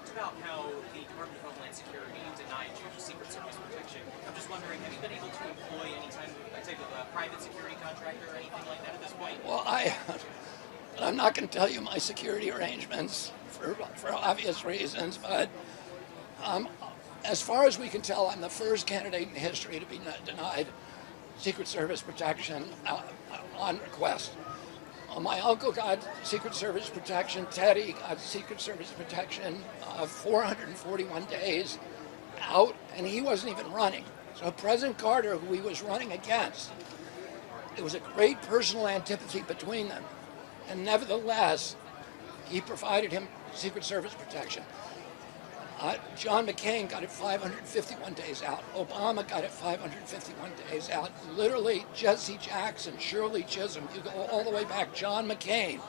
talked about how the Department of Homeland Security denied you Secret Service protection. I'm just wondering, have you been able to employ any type of private security contractor or anything like that at this point? Well, I'm not going to tell you my security arrangements for obvious reasons, but as far as we can tell, I'm the first candidate in history to be denied Secret Service protection on request. My uncle got Secret Service protection. Teddy got Secret Service protection 441 days out, and he wasn't even running. So President Carter, who he was running against, it was a great personal antipathy between them. And nevertheless, he provided him Secret Service protection. John McCain got it 551 days out. Obama got it 551 days out. Literally, Jesse Jackson, Shirley Chisholm, you go all the way back, John McCain.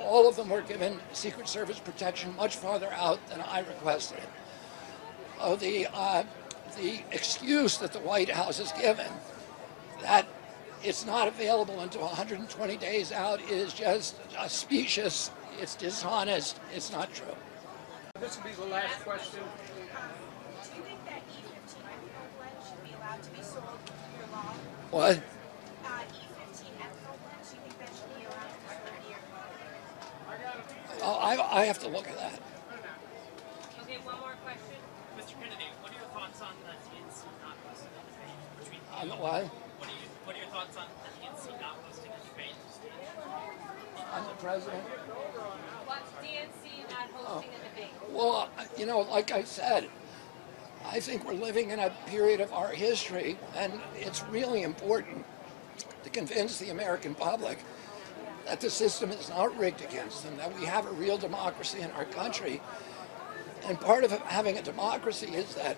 All of them were given Secret Service protection much farther out than I requested it. Oh, the excuse that the White House has given that it's not available until 120 days out is just specious, it's dishonest, it's not true. This will be the last question. Do you think that E-15 microblend should be allowed to be sold under law? What? E-15 microblend, do you think that should be allowed to be sold under your law? Oh, I have to look at that. Okay, one more question. Mr. Kennedy, what are your thoughts on the DNC not posting the debate between On the what? What are your thoughts on the DNC not posting the debate? On the president? What, DNC not hosting a debate? Well, you know, like I said, I think we're living in a period of our history, and it's really important to convince the American public that the system is not rigged against them, that we have a real democracy in our country. And part of having a democracy is that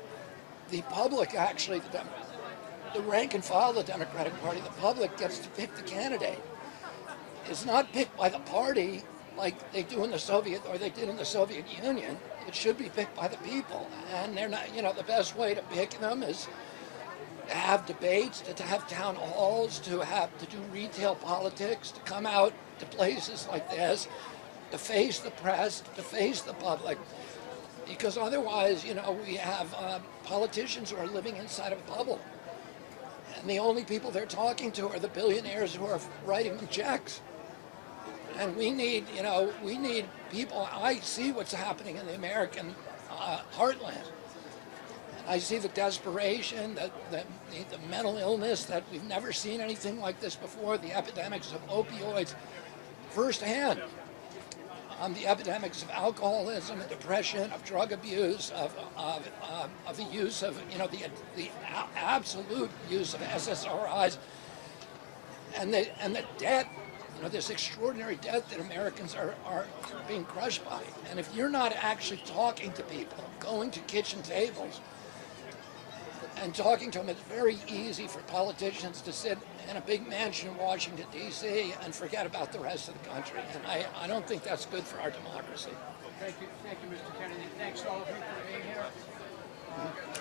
the public actually, the rank and file of the Democratic Party, the public gets to pick the candidate. It's not picked by the party like they do in the Soviet, or they did in the Soviet Union. It should be picked by the people. And they're not, you know, the best way to pick them is to have debates, to have town halls, to do retail politics, to come out to places like this, to face the press, to face the public. Because otherwise, you know, we have politicians who are living inside of a bubble. And the only people they're talking to are the billionaires who are writing them checks. And we need, you know, we need people. I see what's happening in the American heartland. I see the desperation, the mental illness, that we've never seen anything like this before, the epidemics of opioids firsthand, the epidemics of alcoholism and depression, of drug abuse, of the use of, you know, the absolute use of SSRIs, and the debt, you know, this extraordinary debt that Americans are being crushed by. And if you're not actually talking to people, going to kitchen tables and talking to them, it's very easy for politicians to sit in a big mansion in Washington, D.C. and forget about the rest of the country. And I don't think that's good for our democracy. Thank you, Mr. Kennedy. Thanks all of you for being here.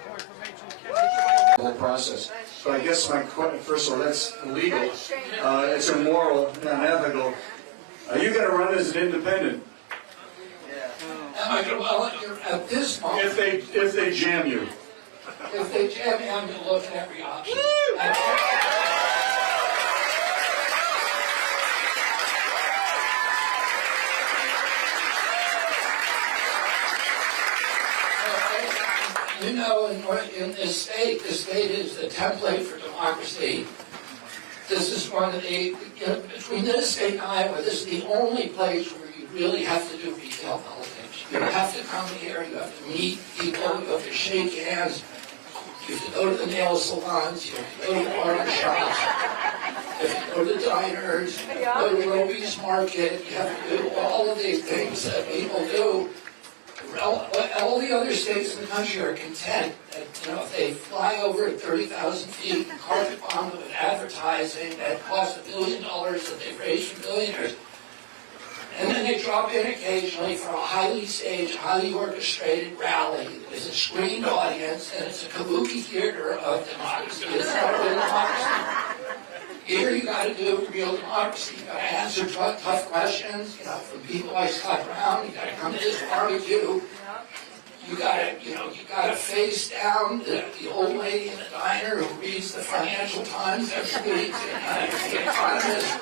More information, Kennedy. The whole process. So I guess my question, first of all, that's illegal. It's immoral, unethical. Are you going to run as an independent? Well, at this moment, If they jam you. if they jam me, I'm going to look at every option. You know, in this state, the state is the template for democracy. This is one of the, you know, between this state and Iowa, this is the only place where you really have to do retail politics. You have to come here, you have to meet people, you have to shake hands, you have to go to the nail salons, you have to go to the barber shops, you have to go to diners, you have to go to Roby's Market, you have to do all of these things that people do. All the other states in the country are content that, you know, if they fly over 30,000 feet and carpet bomb them with advertising that costs $1 billion that they've raised from billionaires, and then they drop in occasionally for a highly staged, highly orchestrated rally. There's a screened audience, and it's a kabuki theater of democracy. It's not real democracy. Here you got to do real democracy. You got to answer tough questions. You know, from people like Scott Brown. You got to come to this barbecue. You got to face down the old lady in the diner who reads the Financial Times every week, and the Economist,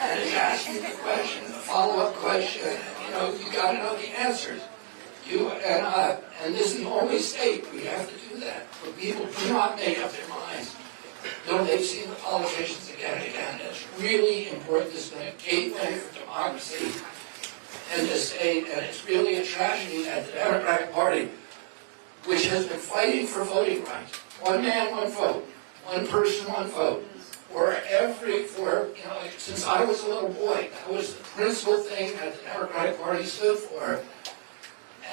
and is asking the question, the follow-up question. And, you got to know the answers. And this is the only state where you have to do that. Where people do not make up their minds. They've seen the politicians again and again. It's really important. This has been a gateway for democracy in this state, and it's really a tragedy that the Democratic Party, which has been fighting for voting rights, one man, one vote, one person, one vote, since I was a little boy, that was the principal thing that the Democratic Party stood for.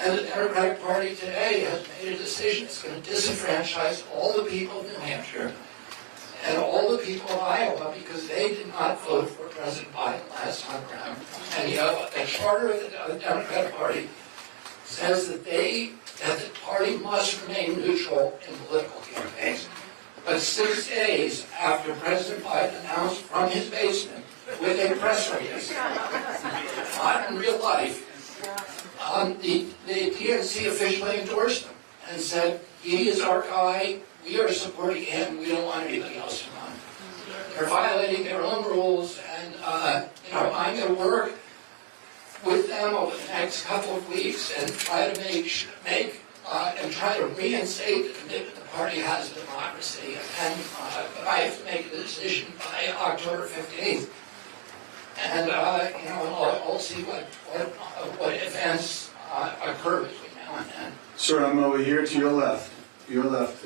And the Democratic Party today has made a decision that's going to disenfranchise all the people of New Hampshire and all the people of Iowa because they did not vote for President Biden last time around. And the charter of the Democratic Party says that the party must remain neutral in political campaigns. But 6 days after President Biden announced from his basement with a press release, not in real life, the DNC officially endorsed him and said, he is our guy, we are supporting him, we don't want anybody else to run. They're violating their own rules, and I'm going to work with them over the next couple of weeks and try to reinstate the commitment the party has to democracy. And I have to make a decision by October 15th. And I'll see what events occur between now and then. Sir, I'm over here to your left. Your left,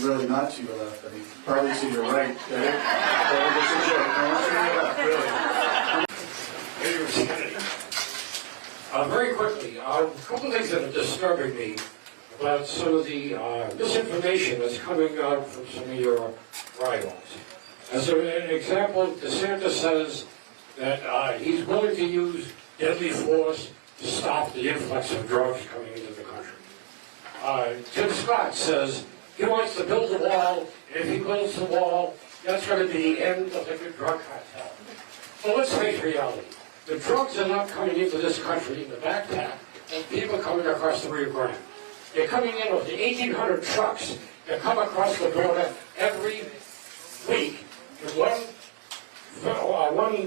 really not to your left. I mean, probably to your right. That's a joke. No, to your left, really. Mr. Kennedy. Very quickly, a couple of things that are disturbing me about some of the misinformation that's coming out from some of your rivals. As an example, DeSantis says that he's willing to use deadly force to stop the influx of drugs coming into the country. Tim Scott says he wants to build a wall, and if he builds the wall, that's going to be the end of the drug cartel. Well, let's face reality. The drugs are not coming into this country in the backpack, and people are coming across the Rio Grande. They're coming in with the 1,800 trucks that come across the border every week in one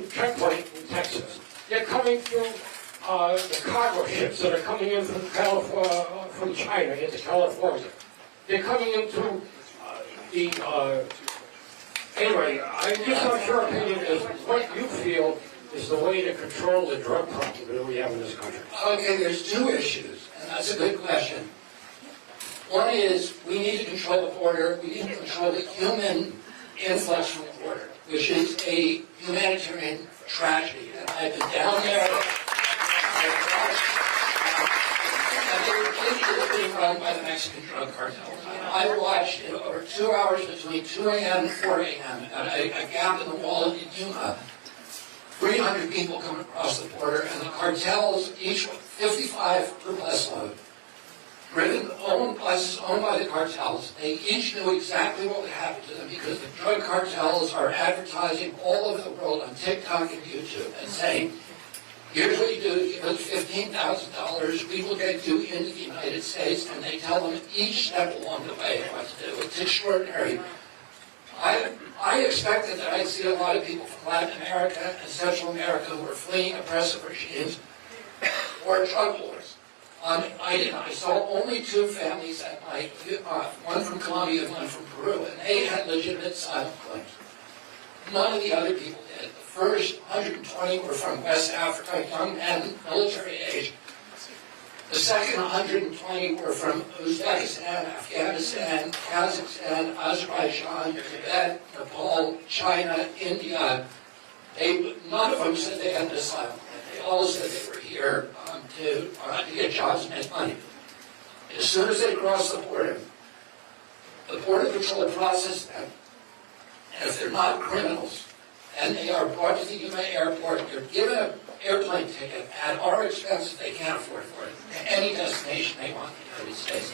checkpoint in Texas. They're coming through the cargo ships that are coming in from China into California. They're coming into anyway, I'm just not your opinion is what you feel is the way to control the drug problem that we have in this country. Okay, there's two issues, and that's a good question. One is we need to control the border. We need to control the human influx from the border, which is a humanitarian tragedy. And I've been down there. And they're being run by the Mexican drug cartel. I watched it over 2 hours between 2 a.m. and 4 a.m. at a gap in the wall in Yuma. 300 people coming across the border, and the cartels, each 55 per bus load, buses owned by the cartels. They each knew exactly what would happen to them because the drug cartels are advertising all over the world on TikTok and YouTube and saying, here's what you do, give us $15,000, we will get you into the United States, and they tell them each step along the way what to do. It's extraordinary. I expected that I'd see a lot of people from Latin America and Central America who were fleeing oppressive regimes or drug wars. I didn't. I saw only 2 families at night, one from Colombia and one from Peru, and they had legitimate asylum claims. None of the other people did. The first 120 were from West Africa, young men, military age. The second 120 were from Uzbekistan, Afghanistan, Kazakhstan, Azerbaijan, Tibet, Nepal, China, India. None of them said they had an asylum claim. They all said they were here to get jobs and make money. As soon as they cross the Border Patrol processes them, and if they're not criminals, and they are brought to the Yuma airport, they're given an airplane ticket at our expense if they can't afford for it, to any destination they want in the United States.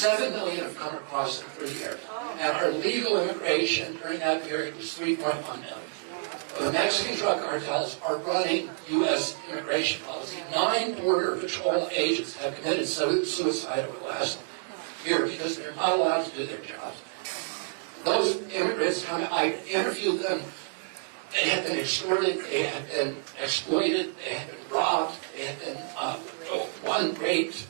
7 million have come across in 3 years. And our legal immigration during that period was 3.1 million. The Mexican drug cartels are running U.S. immigration policy. 9 border patrol agents have committed suicide over the last year because they're not allowed to do their jobs. Those immigrants I interviewed them. They had been extorted, they had been exploited, they had been robbed, they had been one raped,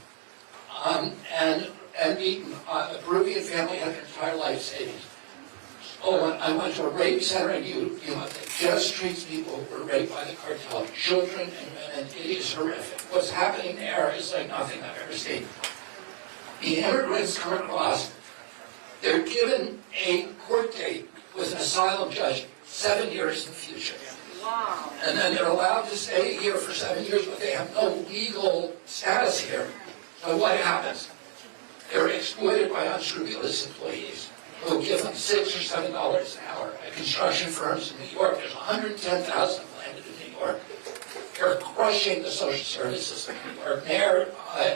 and beaten. A Peruvian family had their entire life savings. Oh, I went to a rape center in Yuma that just treats people who were raped by the cartel, children and women. It is horrific. What's happening there is like nothing I've ever seen. The immigrants come across, they're given a court date with an asylum judge 7 years in the future. Wow. And then they're allowed to stay here for 7 years, but they have no legal status here. So what happens? They're exploited by unscrupulous employees who give them $6 or $7 an hour. At construction firms in New York, there's 110,000 landed in New York. They're crushing the social service system in New York. Mayor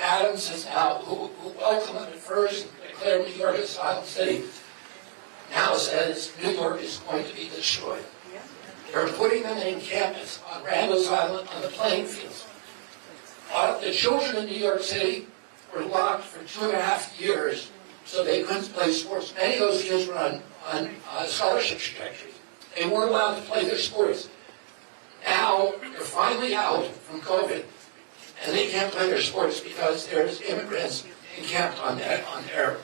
Adams is now, who welcomed them at first and declared New York a silent city, now says New York is going to be destroyed. They're putting them in encampments on Randall's Island on the playing fields. The children in New York City were locked for 2.5 years so they couldn't play sports. Many of those kids were on scholarship trajectories. They weren't allowed to play their sports. Now they're finally out from COVID, and they can't play their sports because there's immigrants encamped on their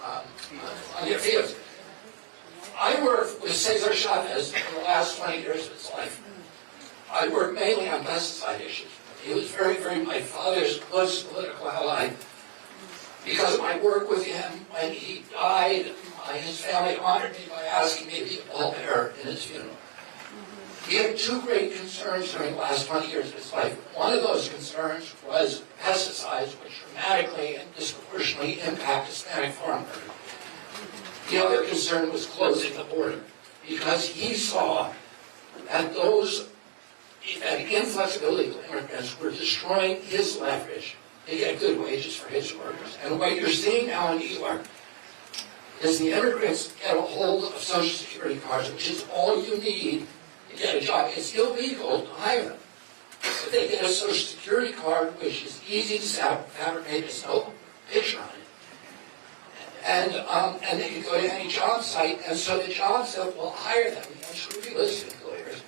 fields. I worked with Cesar Chavez for the last 20 years of his life. I worked mainly on pesticide issues. He was very, my father's close political ally. Because of my work with him, when he died, his family honored me by asking me to be a pallbearer in his funeral. He had 2 great concerns during the last 20 years of his life. One of those concerns was pesticides, which dramatically and disproportionately impact Hispanic farm workers. The other concern was closing the border, because he saw that that influx of illegal immigrants were destroying his leverage to get good wages for his workers. And what you're seeing now in New York is the immigrants get a hold of Social Security cards, which is all you need to get a job. It's illegal to hire them. But they get a Social Security card, which is easy to fabricate, there's no picture on it. And they can go to any job site, and so the jobs that will hire them, the unscrupulous employers,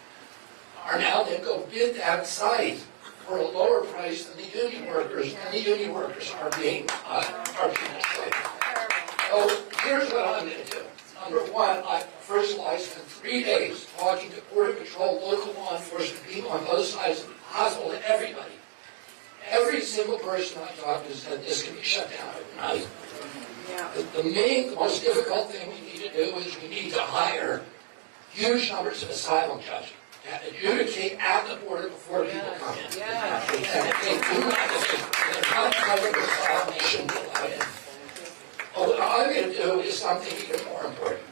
are now then go bid that site for a lower price than the union workers, and the union workers are being exploited. So here's what I'm going to do. Number one, first of all, I spent 3 days talking to Border Patrol, local law enforcement, people on both sides of the hospital, and everybody. Every single person I talked to said this can be shut down overnight. The most difficult thing we need to do is we need to hire huge numbers of asylum judges to adjudicate at the border before people come in. And if they do not, they're not covered with asylum, they shouldn't be allowed in. Well, what I'm going to do is something even more important.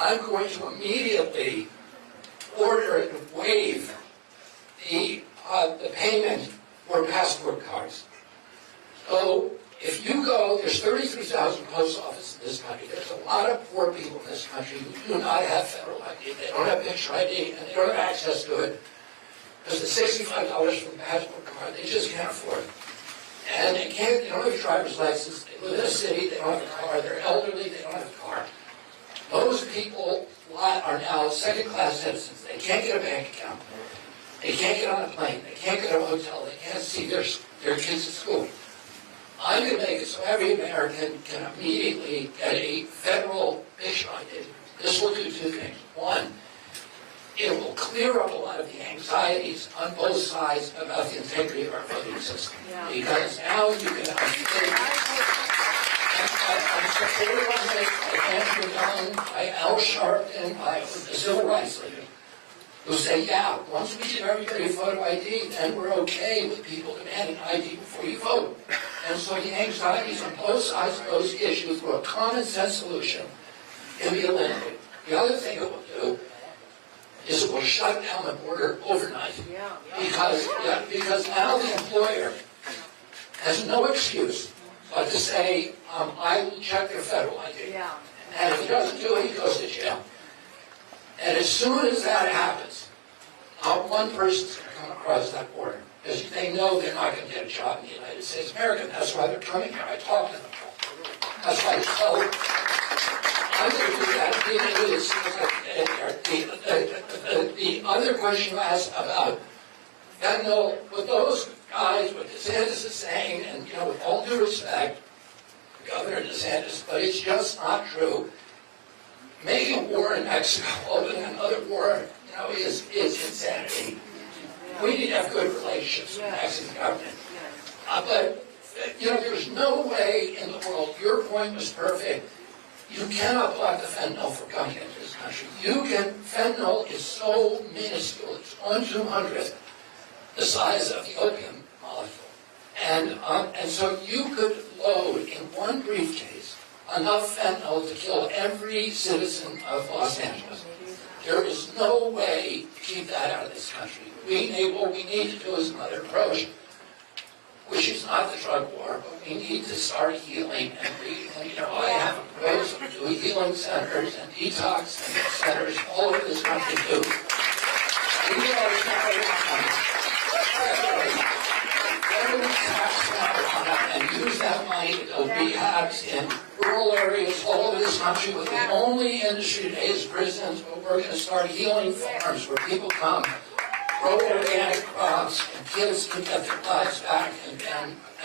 I'm going to immediately order and waive the payment for passport cards. So if you go, there's 33,000 post offices in this country. There's a lot of poor people in this country who do not have federal ID. They don't have picture ID, and they don't have access to it because the $65 for the passport card, they just can't afford it. And they don't have a driver's license. They live in a city, they don't have a car. They're elderly, they don't have a car. Those people are now second-class citizens. They can't get a bank account. They can't get on a plane. They can't get to a hotel. They can't see their kids at school. I'm going to make it so every American can immediately get a federal picture ID. This will do 2 things. One, it will clear up a lot of the anxieties on both sides about the integrity of our voting system. Because now you can I'm supported by Andrew Young, by Al Sharpton, by the Civil Rights League, who say, yeah, once we give everybody a photo ID, then we're okay with people demanding ID before you vote. And so the anxieties on both sides of those issues through a common sense solution can be eliminated. The other thing it will do is it will shut down the border overnight. Because now the employer has no excuse but to say, I will check their federal ID. Yeah. And if he doesn't do it, he goes to jail. And as soon as that happens, one person's going to come across that border. Because they know they're not going to get a job in the United States of America. That's why they're coming here. I talk to them. That's why. So I'm going to do that. The other question you asked about fentanyl, with those guys, what DeSantis is saying, and with all due respect, Governor DeSantis, but it's just not true. Making a war in Mexico, opening another war, is insanity. We need to have good relationships with the Mexican government. But, there's no way in the world, your point was perfect. You cannot block the fentanyl from coming into this country. Fentanyl is so minuscule, it's 1/200th the size of the opium molecule. And so you could load in one briefcase enough fentanyl to kill every citizen of Los Angeles. There is no way to keep that out of this country. What we need to do is another approach, which is not the drug war, but we need to start healing. And I have a proposal to do healing centers and detox centers all over this country too. We are and use that money to build rehabs in rural areas all over this country. With the only industry today is prisons, but we're going to start healing farms where people come, grow organic crops, and kids can get their lives back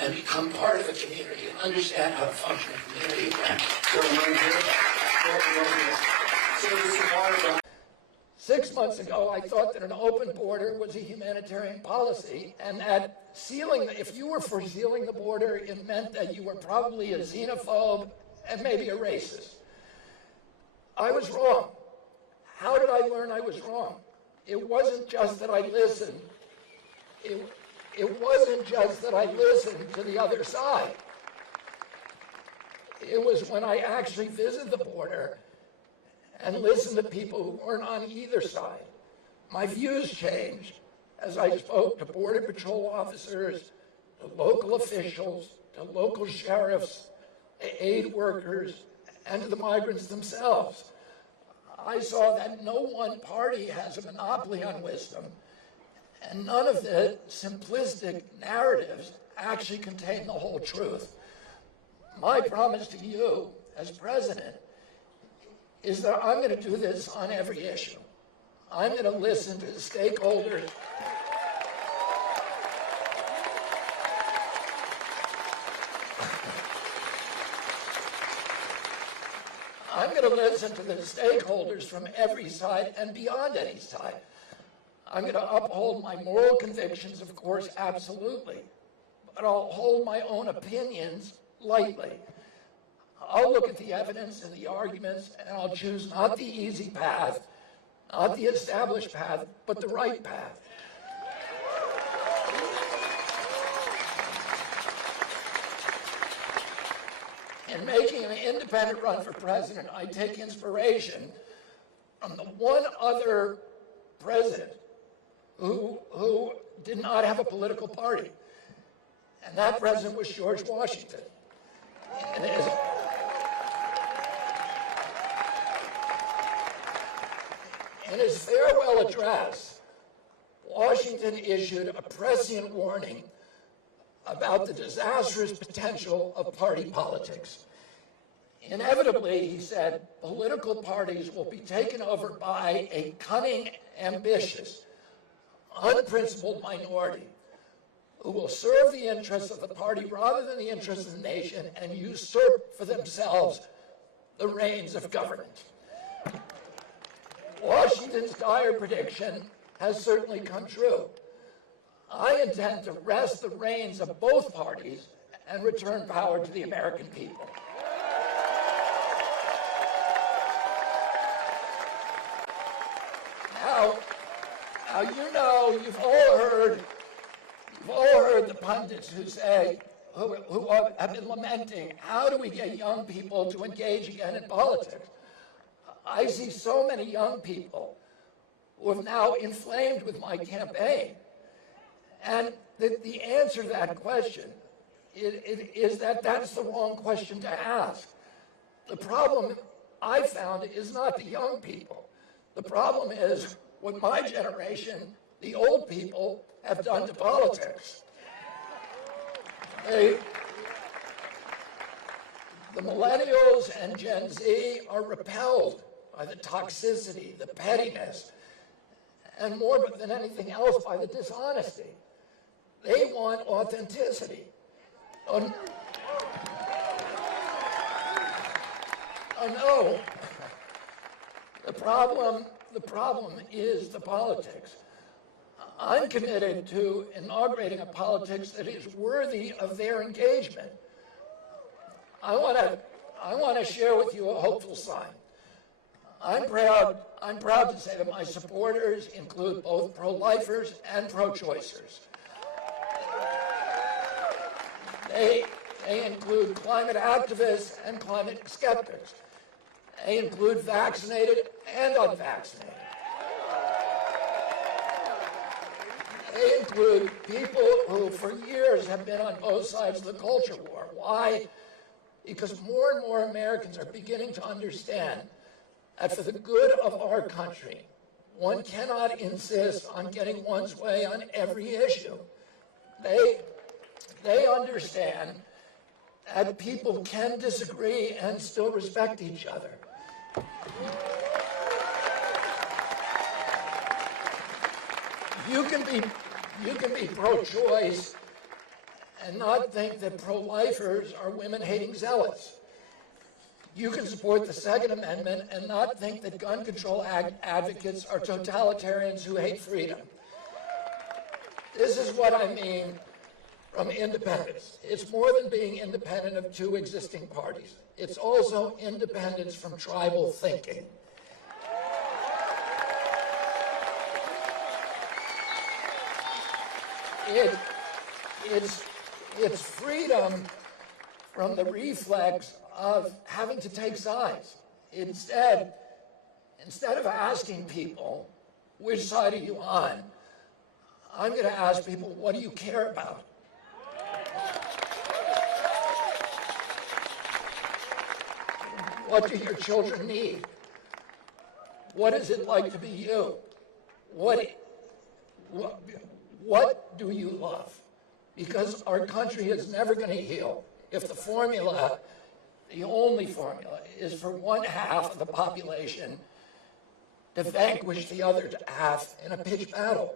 and become part of a community and understand how to function in a community again. 6 months ago, I thought that an open border was a humanitarian policy, and that if you were for sealing the border, it meant that you were probably a xenophobe and maybe a racist. I was wrong. How did I learn I was wrong? It wasn't just that I listened. It wasn't just that I listened to the other side. It was when I actually visited the border and listened to people who weren't on either side. My views changed as I spoke to Border Patrol officers, to local officials, to local sheriffs, aid workers, and to the migrants themselves. I saw that no one party has a monopoly on wisdom, and none of the simplistic narratives actually contain the whole truth. My promise to you as president is that I'm going to do this on every issue. I'm going to listen to the stakeholders. I'm going to listen to the stakeholders from every side and beyond any side. I'm going to uphold my moral convictions, of course, absolutely. But I'll hold my own opinions lightly. I'll look at the evidence and the arguments, and I'll choose not the easy path, not the established path, but the right path. In making an independent run for president, I take inspiration from the one other president who did not have a political party, and that president was George Washington. In his farewell address, Washington issued a prescient warning about the disastrous potential of party politics. Inevitably, he said, political parties will be taken over by a cunning, ambitious, unprincipled minority who will serve the interests of the party rather than the interests of the nation and usurp for themselves the reins of government. Washington's dire prediction has certainly come true. I intend to wrest the reins of both parties and return power to the American people. Now you've all heard the pundits who say, who have been lamenting, how do we get young people to engage again in politics? I see so many young people who have now inflamed with my campaign. And the answer to that question is that that's the wrong question to ask. The problem I found is not the young people. The problem is what my generation, the old people, have done to politics. The millennials and Gen Z are repelled by the toxicity, the pettiness, and more than anything else by the dishonesty. They want authenticity. Oh no, the problem is the politics. I'm committed to inaugurating a politics that is worthy of their engagement. I want to share with you a hopeful sign. I'm proud to say that my supporters include both pro-lifers and pro-choicers. They include climate activists and climate skeptics. They include vaccinated and unvaccinated. They include people who for years have been on both sides of the culture war. Why? Because more and more Americans are beginning to understand that for the good of our country, one cannot insist on getting one's way on every issue. They understand that people can disagree and still respect each other. You can be pro-choice and not think that pro-lifers are women-hating zealots. You can support the Second Amendment and not think that gun control advocates are totalitarians who hate freedom. This is what I mean from independence. It's more than being independent of two existing parties. It's also independence from tribal thinking. It's freedom from the reflex of having to take sides. Instead of asking people, which side are you on? I'm going to ask people, what do you care about? What do your children need? What is it like to be you? What do you love? Because our country is never going to heal if the formula, the only formula, is for one half of the population to vanquish the other half in a pitched battle.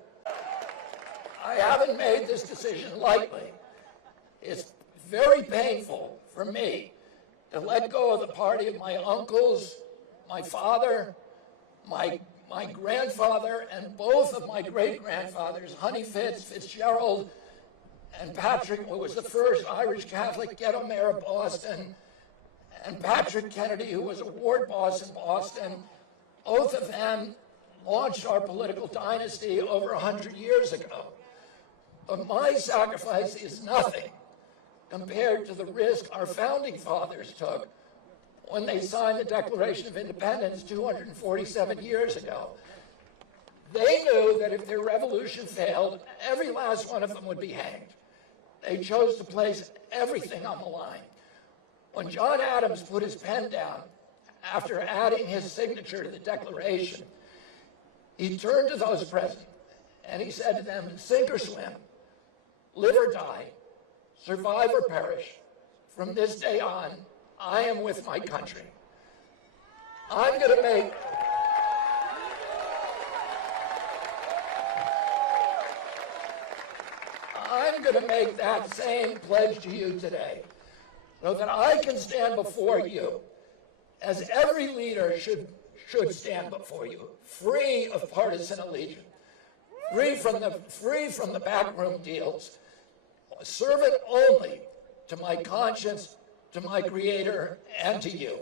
I haven't made this decision lightly. It's very painful for me to let go of the party of my uncles, my father, my grandfather, and both of my great-grandfathers, Honey Fitzgerald, and Patrick, who was the first Irish Catholic ghetto mayor of Boston, and Patrick Kennedy, who was a ward boss in Boston. Both of them launched our political dynasty over 100 years ago. But my sacrifice is nothing compared to the risk our founding fathers took when they signed the Declaration of Independence 247 years ago. They knew that if their revolution failed, every last one of them would be hanged. They chose to place everything on the line. When John Adams put his pen down after adding his signature to the Declaration, he turned to those present and he said to them, sink or swim, live or die, survive or perish. From this day on, I am with my country. I'm going to make that same pledge to you today, so that I can stand before you, as every leader should stand before you, free of partisan allegiance, free from the backroom deals, servant only to my conscience, to my Creator, and to you.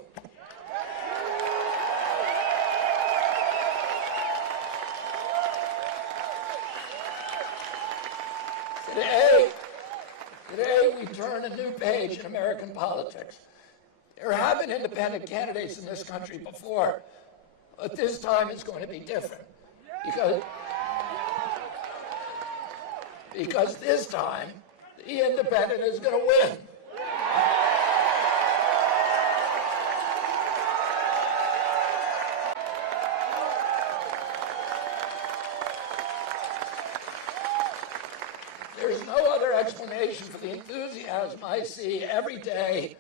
Today we turn a new page in American politics. There have been independent candidates in this country before, but this time it's going to be different. Because this time, the independent is going to win. There's no other explanation for the enthusiasm I see every day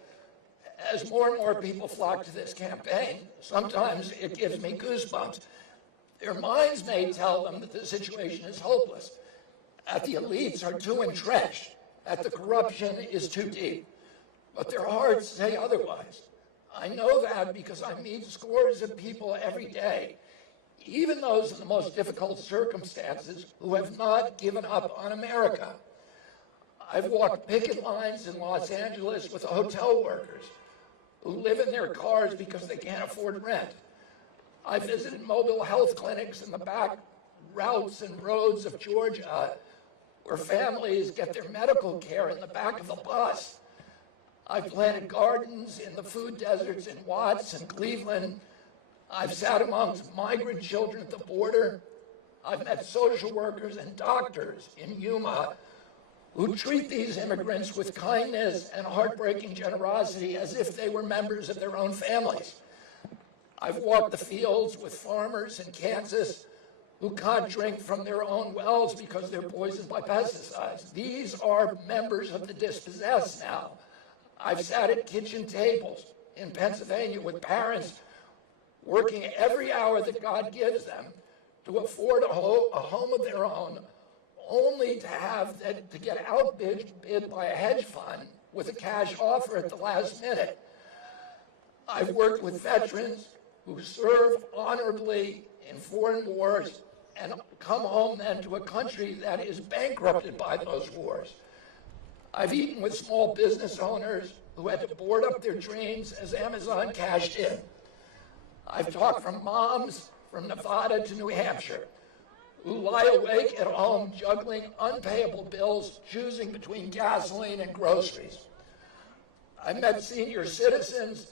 as more and more people flock to this campaign. Sometimes it gives me goosebumps. Their minds may tell them that the situation is hopeless, that the elites are too entrenched, that the corruption is too deep. But their hearts say otherwise. I know that because I meet scores of people every day, even those in the most difficult circumstances, who have not given up on America. I've walked picket lines in Los Angeles with hotel workers who live in their cars because they can't afford rent. I visited mobile health clinics in the back routes and roads of Georgia where families get their medical care in the back of a bus. I've planted gardens in the food deserts in Watts and Cleveland. I've sat amongst migrant children at the border. I've met social workers and doctors in Yuma who treat these immigrants with kindness and heartbreaking generosity as if they were members of their own families. I've walked the fields with farmers in Kansas who can't drink from their own wells because they're poisoned by pesticides. These are members of the dispossessed now. I've sat at kitchen tables in Pennsylvania with parents working every hour that God gives them to afford a home of their own, only to have to get outbid by a hedge fund with a cash offer at the last minute. I've worked with veterans who serve honorably in foreign wars and come home then to a country that is bankrupted by those wars. I've eaten with small business owners who had to board up their dreams as Amazon cashed in. I've talked from moms from Nevada to New Hampshire who lie awake at home juggling unpayable bills, choosing between gasoline and groceries. I've met senior citizens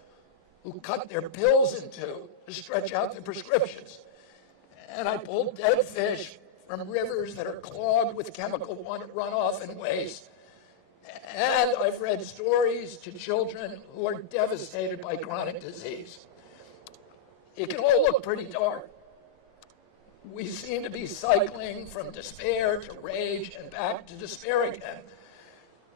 who cut their pills in two to stretch out their prescriptions. And I pulled dead fish from rivers that are clogged with chemical runoff and waste. And I've read stories to children who are devastated by chronic disease. It can all look pretty dark. We seem to be cycling from despair to rage and back to despair again.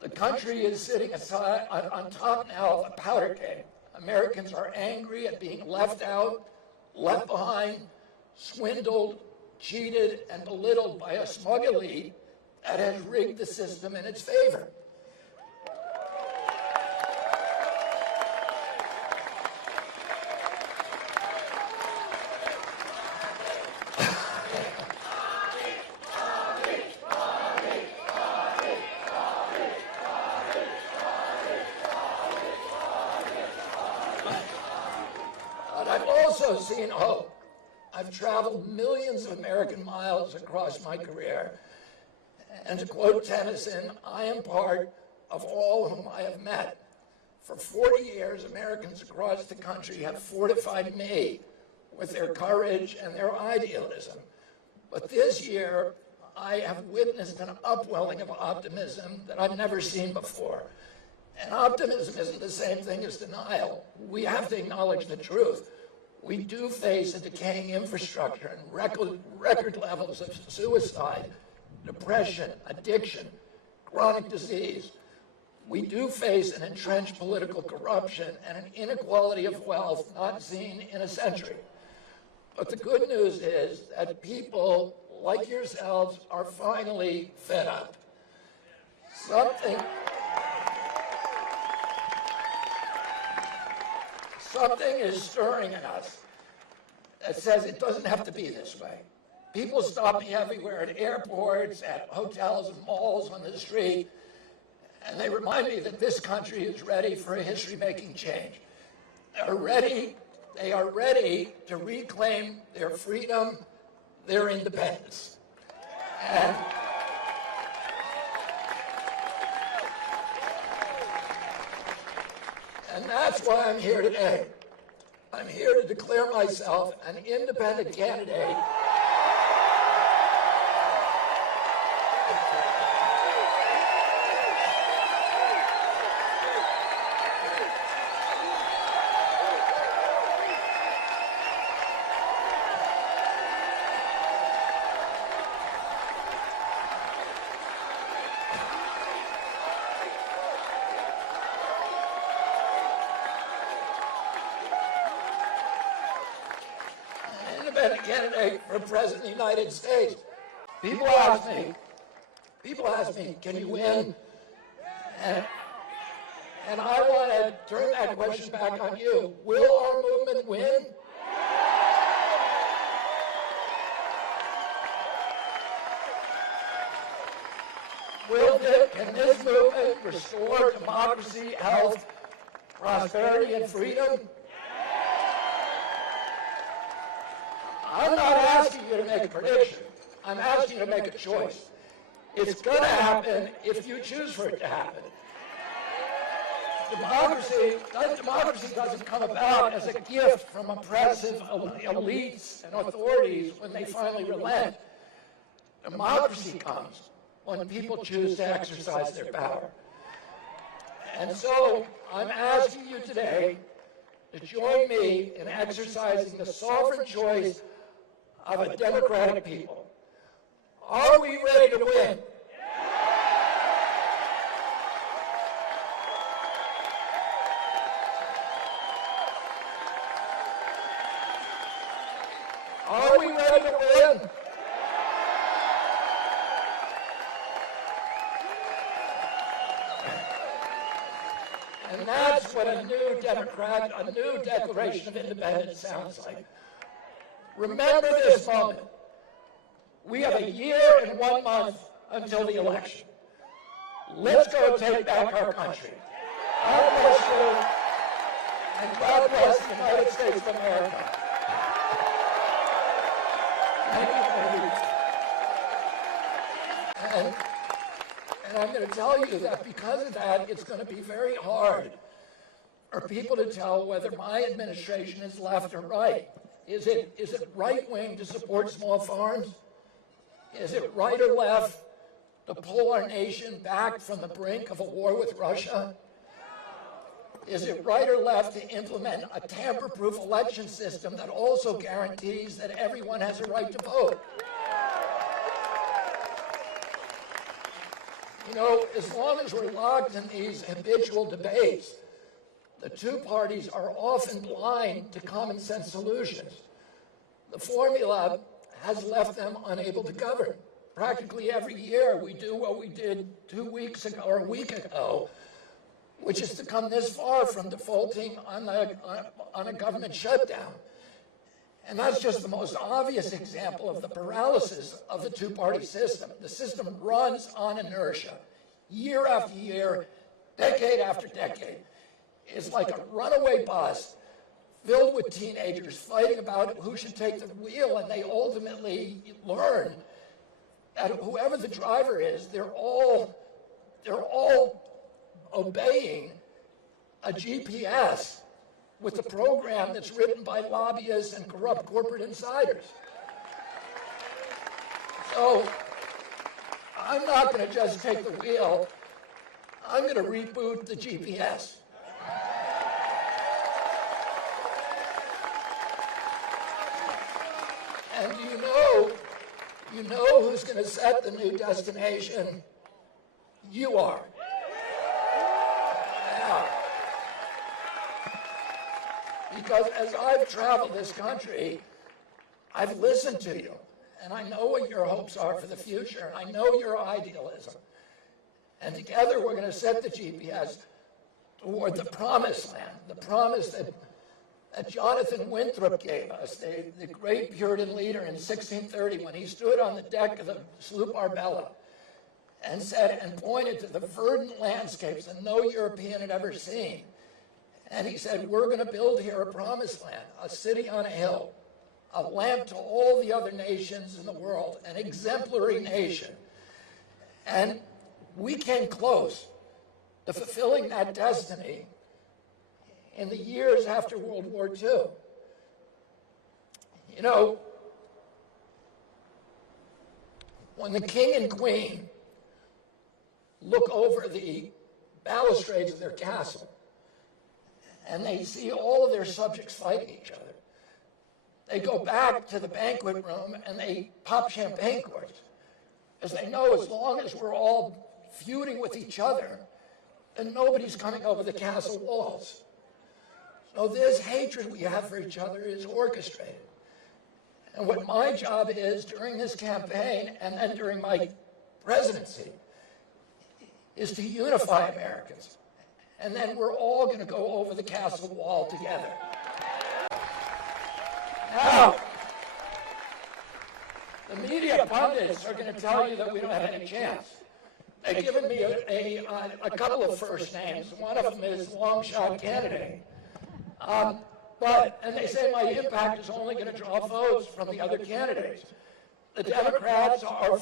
The country is sitting on top now of a powder keg. Americans are angry at being left out, left behind, swindled, cheated, and belittled by a smug elite that has rigged the system in its favor. Seen hope. I've traveled millions of American miles across my career. And to quote Tennyson, I am part of all whom I have met. For 40 years, Americans across the country have fortified me with their courage and their idealism. But this year, I have witnessed an upwelling of optimism that I've never seen before. And optimism isn't the same thing as denial. We have to acknowledge the truth. We do face a decaying infrastructure and record levels of suicide, depression, addiction, chronic disease. We do face an entrenched political corruption and an inequality of wealth not seen in a century. But the good news is that people like yourselves are finally fed up. Something is stirring in us that says it doesn't have to be this way. People stop me everywhere at airports, at hotels and malls, on the street, and they remind me that this country is ready for a history-making change. They are ready to reclaim their freedom, their independence. And that's why I'm here today. I'm here to declare myself an independent candidate been a candidate for president of the United States. People ask me, can you win? And I want to turn that question back on you. Will our movement win? Can this movement restore democracy, health, prosperity, and freedom? I'm not asking you to make a prediction. I'm asking you to make a choice. It's going to happen if you choose for it to happen. Democracy doesn't come about as a gift from oppressive elites and authorities when they finally relent. Democracy comes when people choose to exercise their power. And so I'm asking you today to join me in exercising the sovereign choice of a democratic people. Are we ready to win? Are we ready to win? And that's what a new Declaration of Independence sounds like. Remember this moment. We have a year and 1 month until the election. Let's go take back our country. God bless you, and God bless the United States of America. Thank you. And I'm going to tell you that because of that, it's going to be very hard for people to tell whether my administration is left or right. Is it right-wing to support small farms? Is it right or left to pull our nation back from the brink of a war with Russia? Is it right or left to implement a tamper-proof election system that also guarantees that everyone has a right to vote? You know, as long as we're locked in these habitual debates, the two parties are often blind to common sense solutions. The formula has left them unable to govern. Practically every year we do what we did 2 weeks ago or a week ago, which is to come this far from defaulting on a government shutdown. And that's just the most obvious example of the paralysis of the two-party system. The system runs on inertia, year after year, decade after decade. It's like a runaway bus filled with teenagers fighting about who should take the wheel, and they ultimately learn that whoever the driver is, they're all obeying a GPS with a program that's written by lobbyists and corrupt corporate insiders. So I'm not going to just take the wheel. I'm going to reboot the GPS. And you know who's going to set the new destination? You are. Yeah. Because as I've traveled this country, I've listened to you, and I know what your hopes are for the future, and I know your idealism. And together we're going to set the GPS toward the promised land, the promise that Jonathan Winthrop gave us, the great Puritan leader in 1630, when he stood on the deck of the sloop Arbella and said and pointed to the verdant landscapes that no European had ever seen. And he said, we're going to build here a promised land, a city on a hill, a lamp to all the other nations in the world, an exemplary nation. And we came close to fulfilling that destiny in the years after World War II. You know, when the king and queen look over the balustrades of their castle and they see all of their subjects fighting each other, they go back to the banquet room and they pop champagne corks, because they know as long as we're all feuding with each other, then nobody's coming over the castle walls. So this hatred we have for each other is orchestrated. And what my job is during this campaign and then during my presidency is to unify Americans. And then we're all going to go over the castle wall together. Now, the media pundits are going to tell you that we don't have any chance. They've given me a couple of first names. One of them is long-shot candidate. And they say my impact is only going to draw votes from the other candidates. The Democrats are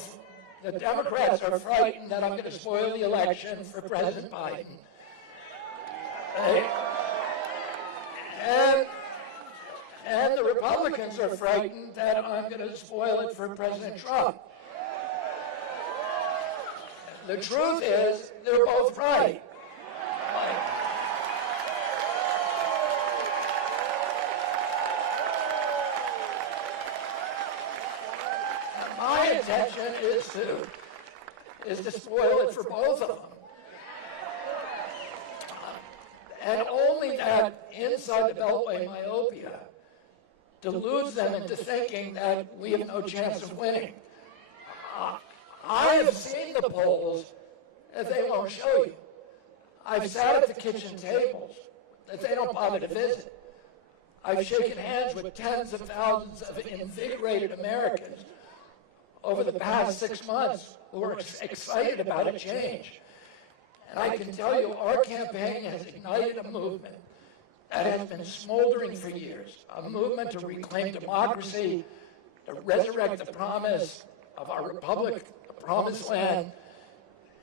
frightened that I'm going to spoil the election for President Biden. And the Republicans are frightened that I'm going to spoil it for President Trump. The truth is, they're both right. My intention is to spoil it for both of them. And only that inside the Beltway myopia deludes them into thinking that we have no chance of winning. I have seen the polls that they won't show you. I've sat at the kitchen tables that they don't bother to visit. I've shaken hands with tens of thousands of invigorated Americans over the past 6 months who are excited about a change. And I can tell you our campaign has ignited a movement that has been smoldering for years, a movement to reclaim democracy, to resurrect the promise of our republic, the promised land.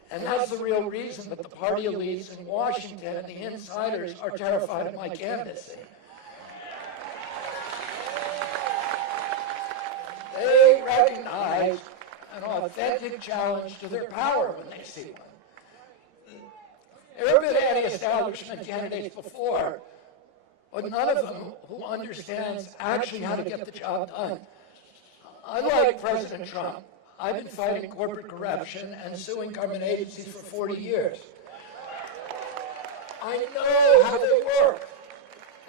And that's the real reason that the party elites in Washington and the insiders are terrified of my candidacy. They recognize an authentic challenge to their power when they see one. There have been anti-establishment candidates before, but none of them who understands actually how to get the job done. Unlike President Trump, I've been fighting corporate corruption and suing government agencies for 40 years. I know how they work,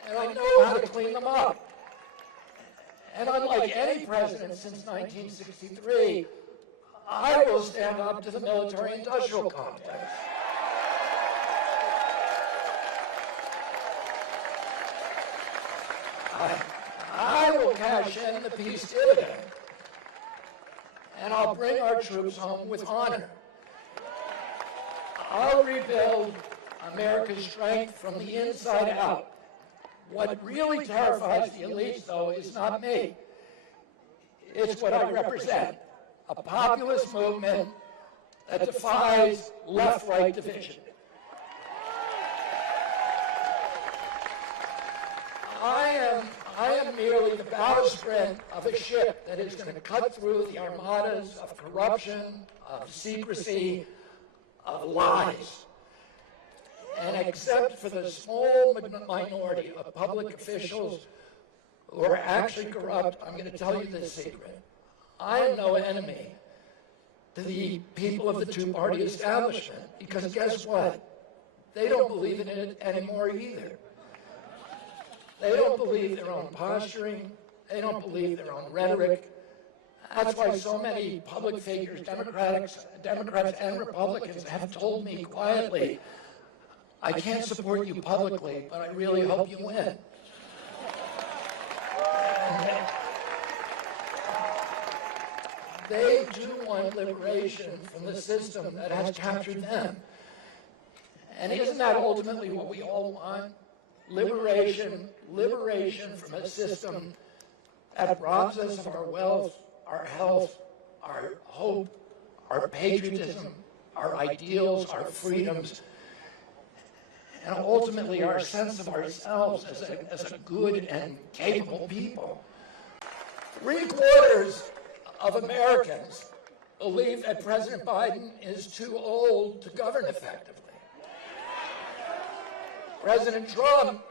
and I know how to clean them up. And unlike any president since 1963, I will stand up to the military-industrial complex. I will cash in the peace dividend, and I'll bring our troops home with honor. I'll rebuild America's strength from the inside out. What really terrifies the elites, though, is not me. It's what I represent, a populist movement that defies left-right division. I am merely the bowsprit of a ship that is going to cut through the armadas of corruption, of secrecy, of lies. And except for the small minority of public officials who are actually corrupt, I'm going to tell you this secret. I am no enemy to the people of the two-party establishment, because guess what? They don't believe in it anymore either. They don't believe their own posturing. They don't believe their own rhetoric. That's why so many public figures, Democrats and Republicans, have told me quietly, I can't support you publicly, but I really hope you win. They do want liberation from the system that has captured them. And isn't that ultimately what we all want? Liberation from a system that robs us of our wealth, our health, our hope, our patriotism, our ideals, our freedoms, and ultimately our sense of ourselves as a good and capable people. 3/4 of Americans believe that President Biden is too old to govern effectively. President Trump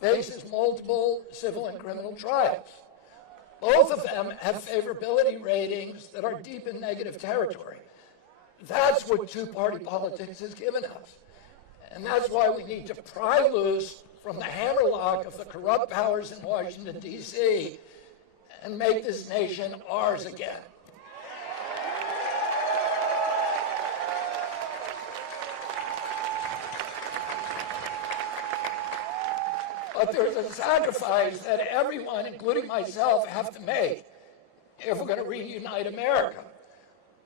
faces multiple civil and criminal trials. Both of them have favorability ratings that are deep in negative territory. That's what two-party politics has given us. And that's why we need to pry loose from the hammerlock of the corrupt powers in Washington, D.C., and make this nation ours again. But there's a sacrifice that everyone, including myself, have to make if we're going to reunite America.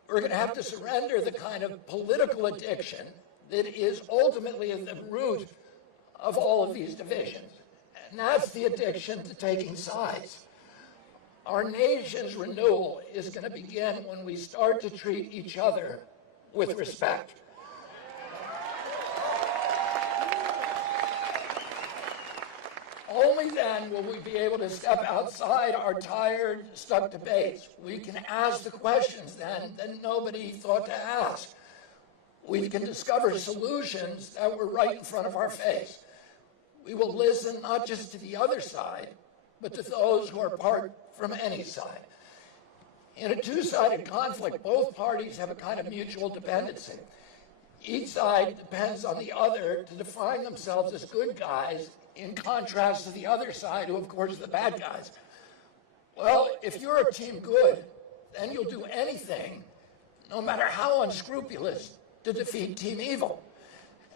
We're going to have to surrender the kind of political addiction that is ultimately at the root of all of these divisions. And that's the addiction to taking sides. Our nation's renewal is going to begin when we start to treat each other with respect. Only then will we be able to step outside our tired, stuck debates. We can ask the questions then that nobody thought to ask. We can discover solutions that were right in front of our face. We will listen not just to the other side, but to those who are apart from any side. In a two-sided conflict, both parties have a kind of mutual dependency. Each side depends on the other to define themselves as good guys, in contrast to the other side, who of course are the bad guys. Well, if you're a team good, then you'll do anything, no matter how unscrupulous, to defeat team evil.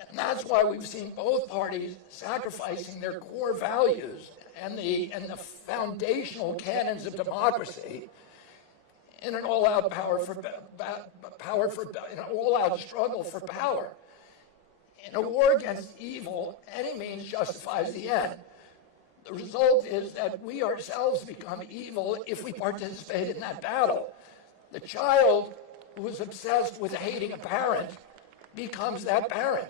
And that's why we've seen both parties sacrificing their core values and the foundational canons of democracy in an all-out struggle for power. In a war against evil, any means justifies the end. The result is that we ourselves become evil if we participate in that battle. The child who is obsessed with hating a parent becomes that parent.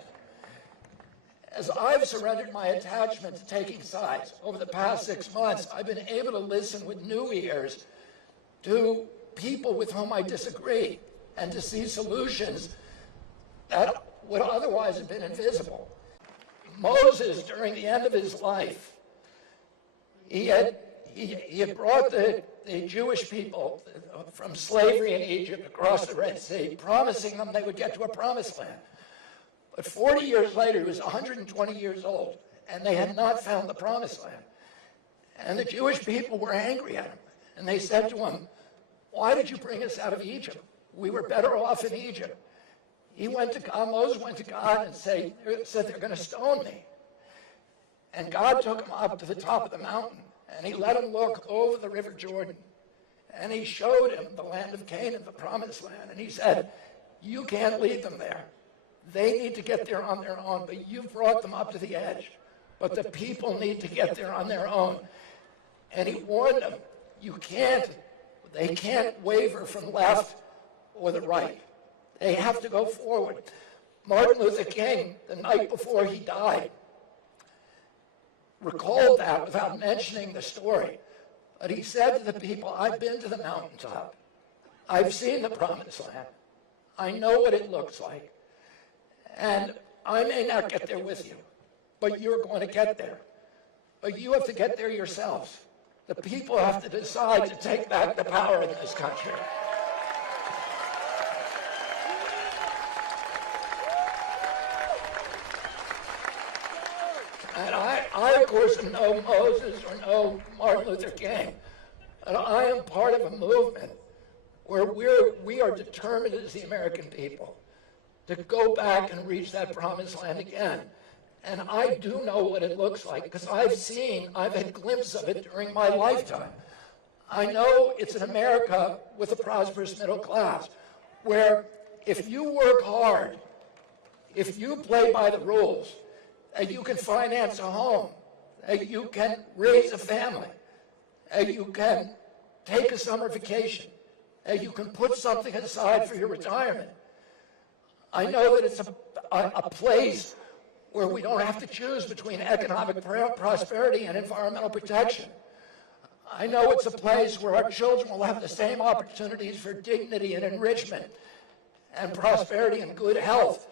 As I've surrendered my attachment to taking sides over the past 6 months, I've been able to listen with new ears to people with whom I disagree and to see solutions that would otherwise have been invisible. Moses, during the end of his life, he had brought the Jewish people from slavery in Egypt across the Red Sea, promising them they would get to a promised land. But 40 years later, he was 120 years old, and they had not found the promised land. And the Jewish people were angry at him, and they said to him, "Why did you bring us out of Egypt? We were better off in Egypt." He went to God, Moses went to God and said they're going to stone me. And God took him up to the top of the mountain, and he let him look over the river Jordan. And he showed him the land of Canaan, the promised land. And he said, "You can't lead them there. They need to get there on their own, but you've brought them up to the edge. But the people need to get there on their own." And he warned them, they can't waver from left or the right. They have to go forward. Martin Luther King, the night before he died, recalled that without mentioning the story. But he said to the people, "I've been to the mountaintop. I've seen the promised land. I know what it looks like. And I may not get there with you, but you're going to get there. But you have to get there yourselves. The people have to decide to take back the power in this country." And I, of course, am no Moses or no Martin Luther King, but I am part of a movement where we are determined as the American people to go back and reach that promised land again. And I do know what it looks like because I've had glimpses of it during my lifetime. I know it's an America with a prosperous middle class where if you work hard, if you play by the rules, that you can finance a home, that you can raise a family, that you can take a summer vacation, that you can put something aside for your retirement. I know that it's a place where we don't have to choose between economic prosperity and environmental protection. I know it's a place where our children will have the same opportunities for dignity and enrichment and prosperity and good health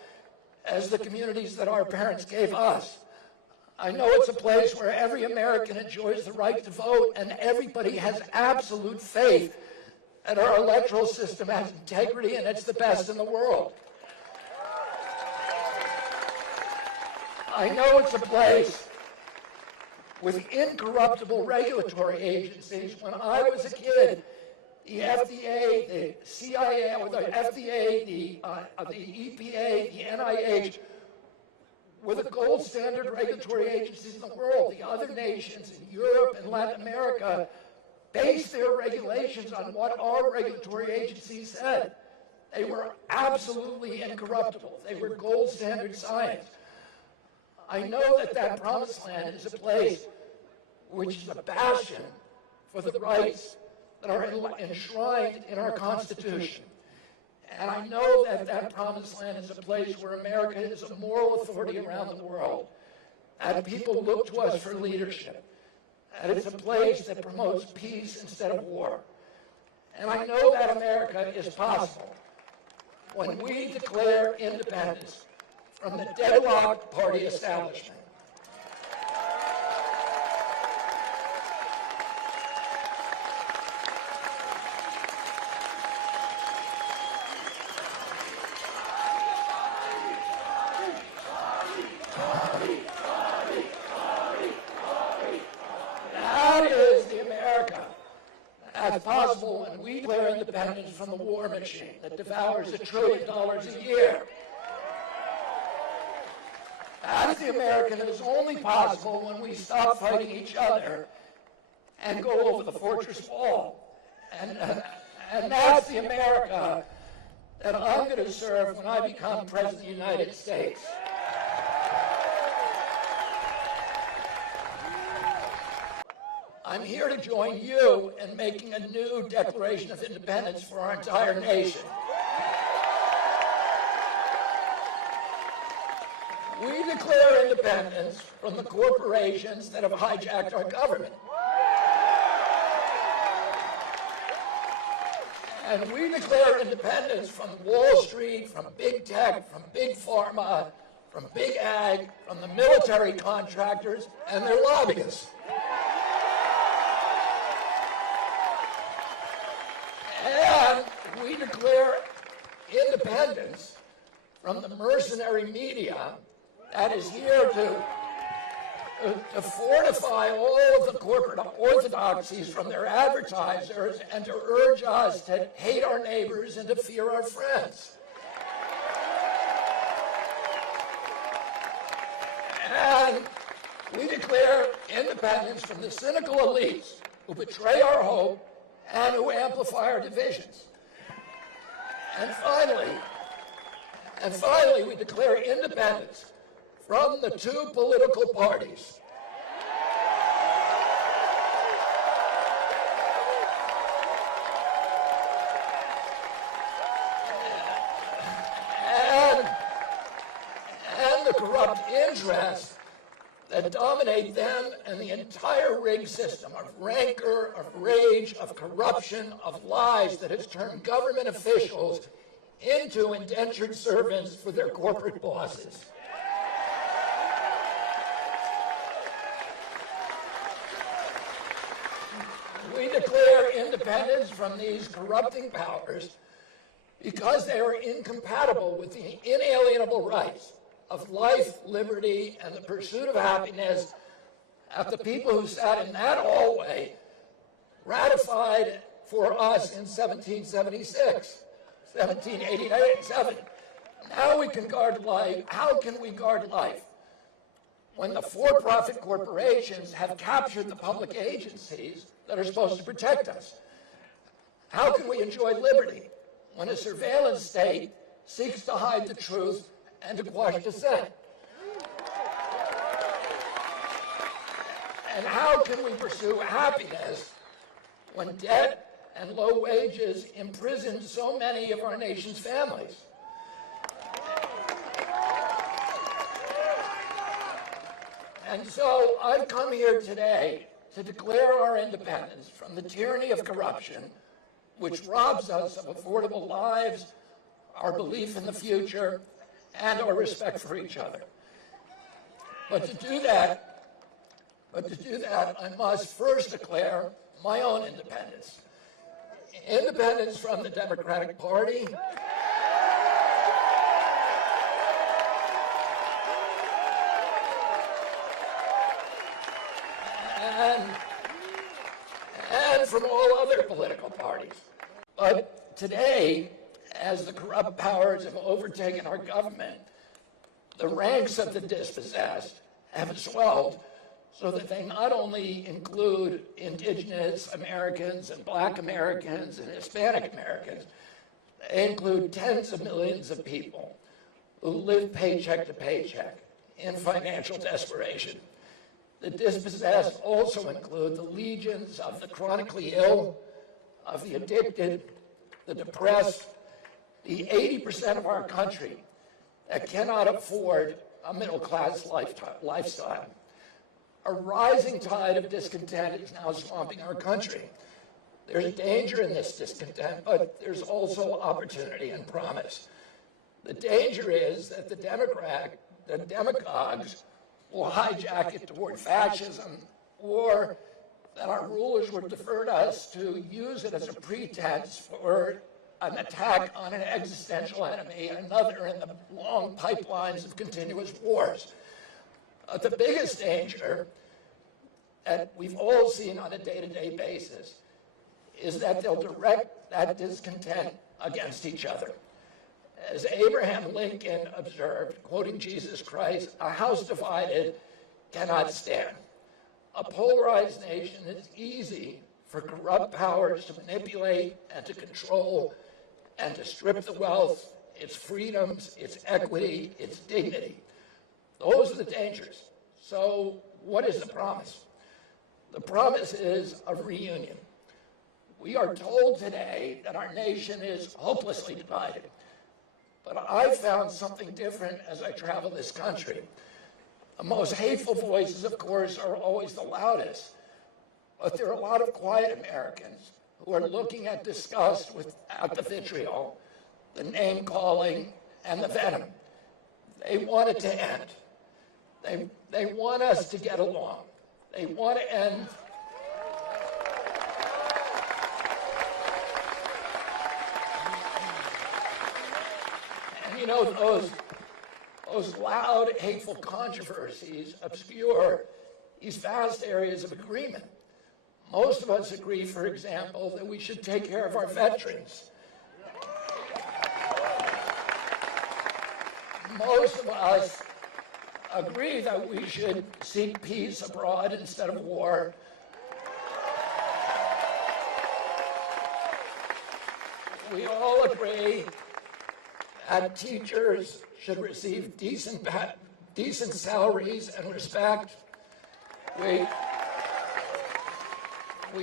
as the communities that our parents gave us. I know it's a place where every American enjoys the right to vote and everybody has absolute faith that our electoral system has integrity and it's the best in the world. I know it's a place with incorruptible regulatory agencies. When I was a kid, the FDA, the CIA, or the FDA, the EPA, the NIH were the gold standard regulatory agencies in the world. The other nations in Europe and Latin America based their regulations on what our regulatory agencies said. They were absolutely incorruptible. They were gold standard science. I know that that promised land is a place which is a bastion for the rights that are enshrined in our Constitution. And I know that that promised land is a place where America is a moral authority around the world, and people look to us for leadership. And it's a place that promotes peace instead of war. And I know that America is possible when we declare independence from the deadlocked party establishment. That is the America that's possible when we declare independence from the war machine that devours $1 trillion a year. That is the America that is only possible when we stop fighting each other and go over the fortress wall. And that's the America that I'm going to serve when I become President of the United States. I'm here to join you in making a new Declaration of Independence for our entire nation. We declare independence from the corporations that have hijacked our government. And we declare independence from Wall Street, from big tech, from big pharma, from big ag, from the military contractors and their lobbyists. And we declare independence from the mercenary media that is here to fortify all of the corporate orthodoxies from their advertisers and to urge us to hate our neighbors and to fear our friends. And we declare independence from the cynical elites who betray our hope and who amplify our divisions. And finally, we declare independence from the two political parties and the corrupt interests that dominate them and the entire rigged system of rancor, of rage, of corruption, of lies that has turned government officials into indentured servants for their corporate bosses. We declare independence from these corrupting powers because they are incompatible with the inalienable rights of life, liberty, and the pursuit of happiness of the people who sat in that hallway, ratified for us in 1776, 1787. Now we can guard life. How can we guard life when the for-profit corporations have captured the public agencies that are supposed to protect us? How can we enjoy liberty when a surveillance state seeks to hide the truth and to quash dissent? And how can we pursue happiness when debt and low wages imprison so many of our nation's families? And so I've come here today to declare our independence from the tyranny of corruption, which robs us of affordable lives, our belief in the future, and our respect for each other. But to do that, I must first declare my own independence. Independence from the Democratic Party, from all other political parties. But today, as the corrupt powers have overtaken our government, the ranks of the dispossessed have swelled so that they not only include indigenous Americans and black Americans and Hispanic Americans, they include tens of millions of people who live paycheck to paycheck in financial desperation. The dispossessed also include the legions of the chronically ill, of the addicted, the depressed, the 80% of our country that cannot afford a middle-class lifestyle. A rising tide of discontent is now swamping our country. There's danger in this discontent, but there's also opportunity and promise. The danger is that the demagogues will hijack it toward fascism, or that our rulers would defer to us to use it as a pretense for an attack on an existential enemy, another in the long pipelines of continuous wars. The biggest danger that we've all seen on a day-to-day basis is that they'll direct that discontent against each other. As Abraham Lincoln observed, quoting Jesus Christ, "A house divided cannot stand." A polarized nation is easy for corrupt powers to manipulate and to control and to strip the wealth, its freedoms, its equity, its dignity. Those are the dangers. So what is the promise? The promise is a reunion. We are told today that our nation is hopelessly divided. But I found something different as I travel this country. The most hateful voices, of course, are always the loudest. But there are a lot of quiet Americans who are looking at disgust without the vitriol, the name-calling, and the venom. They want it to end. They want us to get along. They want to end. And you know, those loud, hateful controversies obscure these vast areas of agreement. Most of us agree, for example, that we should take care of our veterans. Most of us agree that we should seek peace abroad instead of war. We all agree that teachers should receive decent salaries and respect. We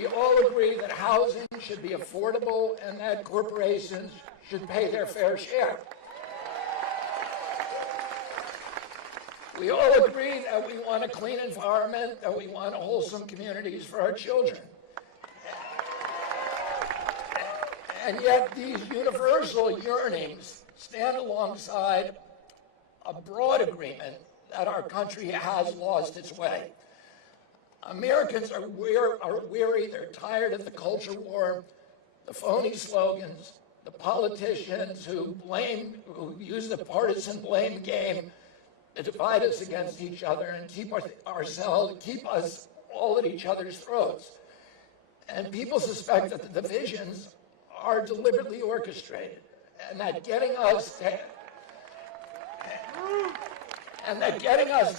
all agree that housing should be affordable and that corporations should pay their fair share. We all agree that we want a clean environment, that we want wholesome communities for our children. And yet these universal yearnings stand alongside a broad agreement that our country has lost its way. Americans are weary, they're tired of the culture war, the phony slogans, the politicians who use the partisan blame game to divide us against each other and keep us all at each other's throats. And people suspect that the divisions are deliberately orchestrated, and that getting us to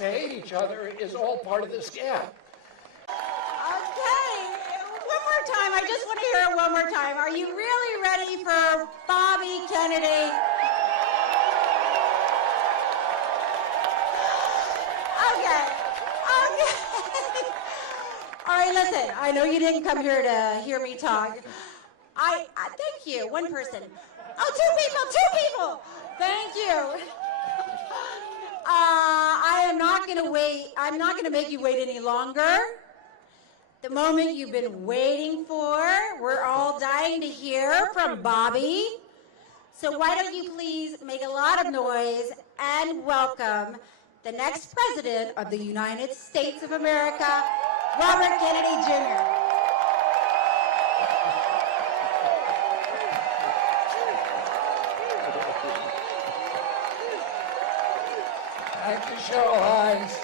hate each other is all part of the scam. Okay, one more time. I just want to hear it one more time. Are you really ready for Bobby Kennedy? Okay. All right, listen, I know you didn't come here to hear me talk. I thank you, one person. Oh, two people. Thank you. I am not going to wait. I'm not going to make you wait any longer. The moment you've been waiting for, we're all dying to hear from Bobby. So why don't you please make a lot of noise and welcome the next president of the United States of America, Robert Kennedy Jr. Thank you, Cheryl Hines.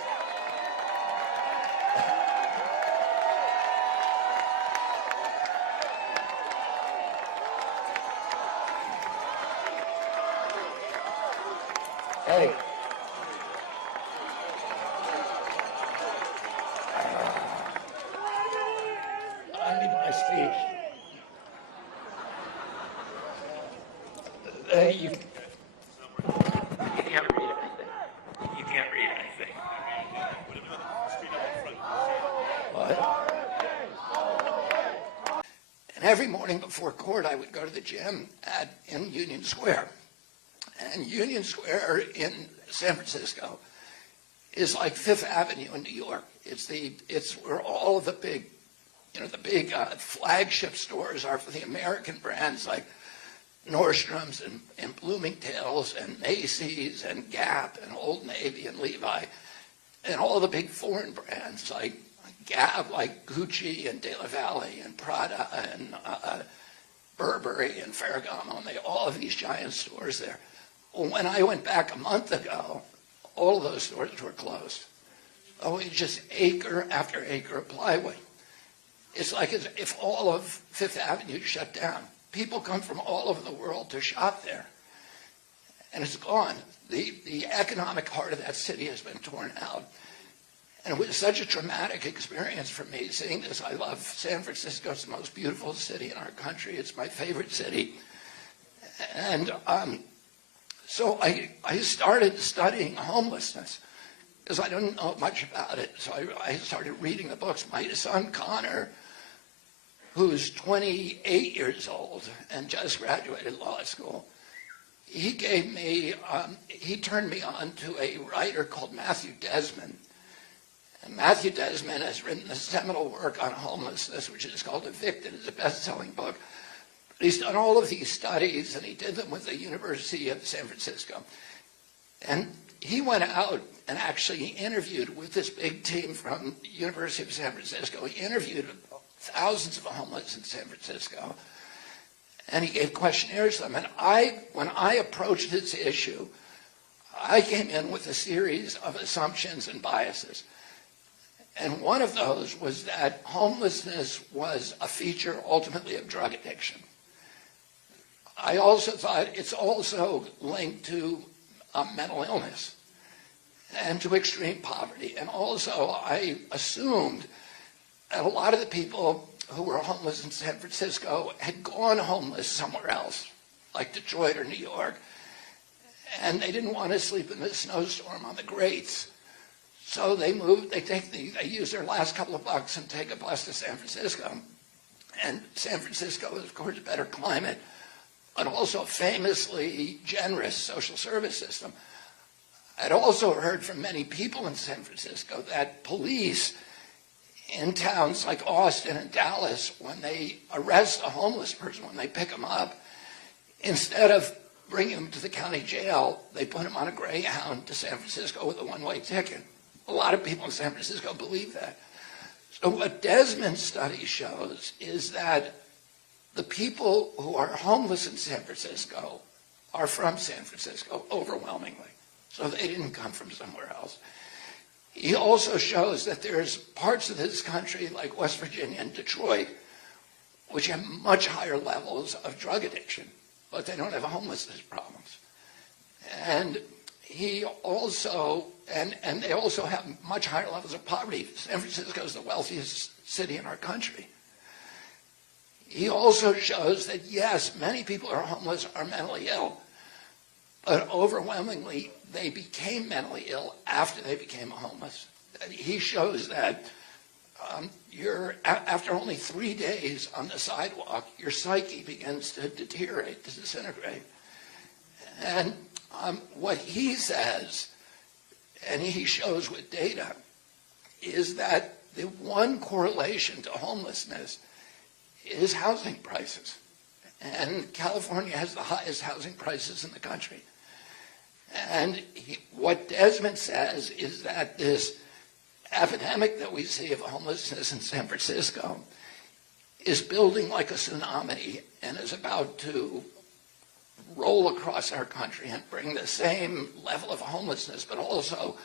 speech. You can't read anything. You can't read anything. What? And every morning before court, I would go to the gym in Union Square. And Union Square in San Francisco is like Fifth Avenue in New York. It's where all of the big, flagship stores are for the American brands like Nordstrom's and Bloomingdale's and Macy's and Gap and Old Navy and Levi, and all the big foreign brands like Gap, like Gucci and De La Valle and Prada and Burberry and Ferragamo, and all of these giant stores there. Well, when I went back a month ago, all of those stores were closed. Oh, it's just acre after acre of plywood. It's like as if all of Fifth Avenue shut down. People come from all over the world to shop there, and it's gone. The economic heart of that city has been torn out. And it was such a traumatic experience for me seeing this. I love San Francisco. It's the most beautiful city in our country. It's my favorite city. And so I started studying homelessness because I didn't know much about it. So I started reading the books. My son, Connor, who's 28 years old and just graduated law school, he turned me on to a writer called Matthew Desmond. And Matthew Desmond has written a seminal work on homelessness, which is called Evicted. It's a best-selling book. But he's done all of these studies, and he did them with the University of San Francisco. And he went out and actually interviewed with this big team from the University of San Francisco. He interviewed thousands of homeless in San Francisco, and he gave questionnaires to them. And when I approached this issue, I came in with a series of assumptions and biases. And one of those was that homelessness was a feature ultimately of drug addiction. I also thought it's also linked to mental illness and to extreme poverty. And also I assumed that a lot of the people who were homeless in San Francisco had gone homeless somewhere else, like Detroit or New York, and they didn't want to sleep in the snowstorm on the grates. So they moved, they use their last couple of bucks and take a bus to San Francisco. And San Francisco is, of course, a better climate, but also a famously generous social service system. I'd also heard from many people in San Francisco that police in towns like Austin and Dallas, when they arrest a homeless person, when they pick them up, instead of bringing them to the county jail, they put them on a Greyhound to San Francisco with a one-way ticket. A lot of people in San Francisco believe that. So what Desmond's study shows is that the people who are homeless in San Francisco are from San Francisco, overwhelmingly. So they didn't come from somewhere else. He also shows that there's parts of this country, like West Virginia and Detroit, which have much higher levels of drug addiction, but they don't have homelessness problems. And he also, and they also have much higher levels of poverty. San Francisco is the wealthiest city in our country. He also shows that, yes, many people who are homeless are mentally ill, but overwhelmingly, they became mentally ill after they became homeless. He shows that after only 3 days on the sidewalk, your psyche begins to deteriorate, to disintegrate. And what he says, and he shows with data, is that the one correlation to homelessness is housing prices. And California has the highest housing prices in the country. And what Desmond says is that this epidemic that we see of homelessness in San Francisco is building like a tsunami and is about to roll across our country and bring the same level of homelessness, but also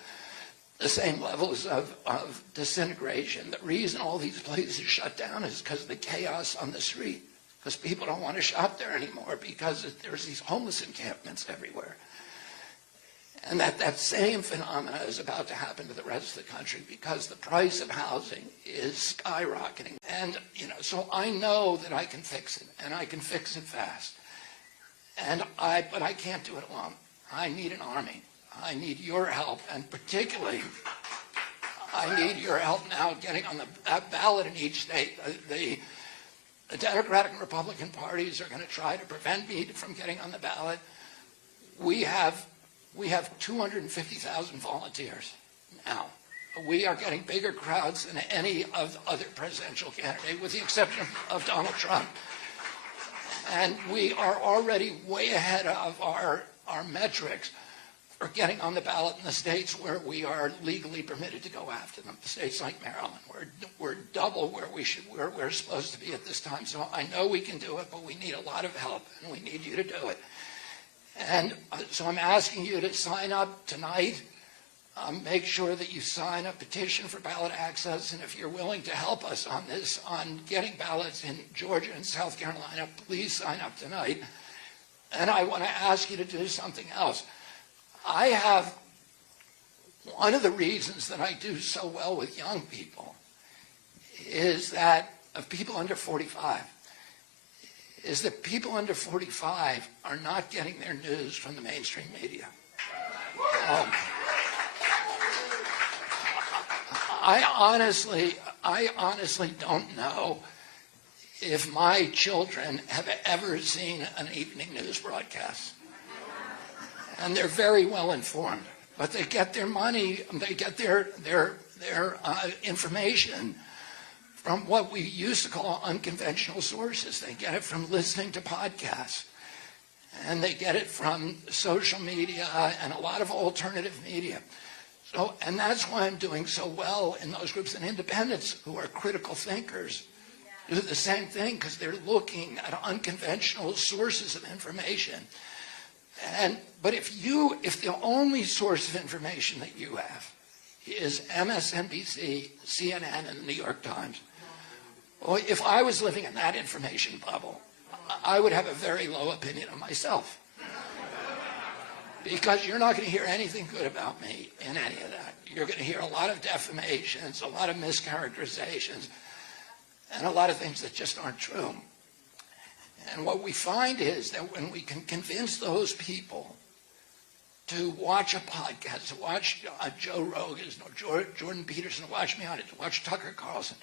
the same levels of disintegration. The reason all these places shut down is because of the chaos on the street, because people don't want to shop there anymore because there's these homeless encampments everywhere. And that same phenomena is about to happen to the rest of the country because the price of housing is skyrocketing. And, so I know that I can fix it, and I can fix it fast. But I can't do it alone. I need an army. I need your help, and particularly, I need your help now getting on the ballot in each state. The Democratic and Republican parties are going to try to prevent me from getting on the ballot. We have 250,000 volunteers now. We are getting bigger crowds than any of the other presidential candidate, with the exception of Donald Trump. And we are already way ahead of our metrics for getting on the ballot in the states where we are legally permitted to go after them. States like Maryland, we're double where we're supposed to be at this time. So I know we can do it, but we need a lot of help, and we need you to do it. And so I'm asking you to sign up tonight. Make sure that you sign a petition for ballot access, and if you're willing to help us on this, on getting ballots in Georgia and South Carolina, please sign up tonight. And I want to ask you to do something else. One of the reasons that I do so well with young people is that, of people under 45, is that people under 45 are not getting their news from the mainstream media. I honestly don't know if my children have ever seen an evening news broadcast. And they're very well informed, but they get their money, they get their information from what we used to call unconventional sources. They get it from listening to podcasts, and they get it from social media and a lot of alternative media. So, and that's why I'm doing so well in those groups. And independents who are critical thinkers do the same thing, because they're looking at unconventional sources of information. But if the only source of information that you have is MSNBC, CNN, and the New York Times, well, if I was living in that information bubble, I would have a very low opinion of myself. Because you're not going to hear anything good about me in any of that. You're going to hear a lot of defamations, a lot of mischaracterizations, and a lot of things that just aren't true. And what we find is that when we can convince those people to watch a podcast, to watch Joe Rogan, Jordan Peterson, to watch me on it, to watch Tucker Carlson,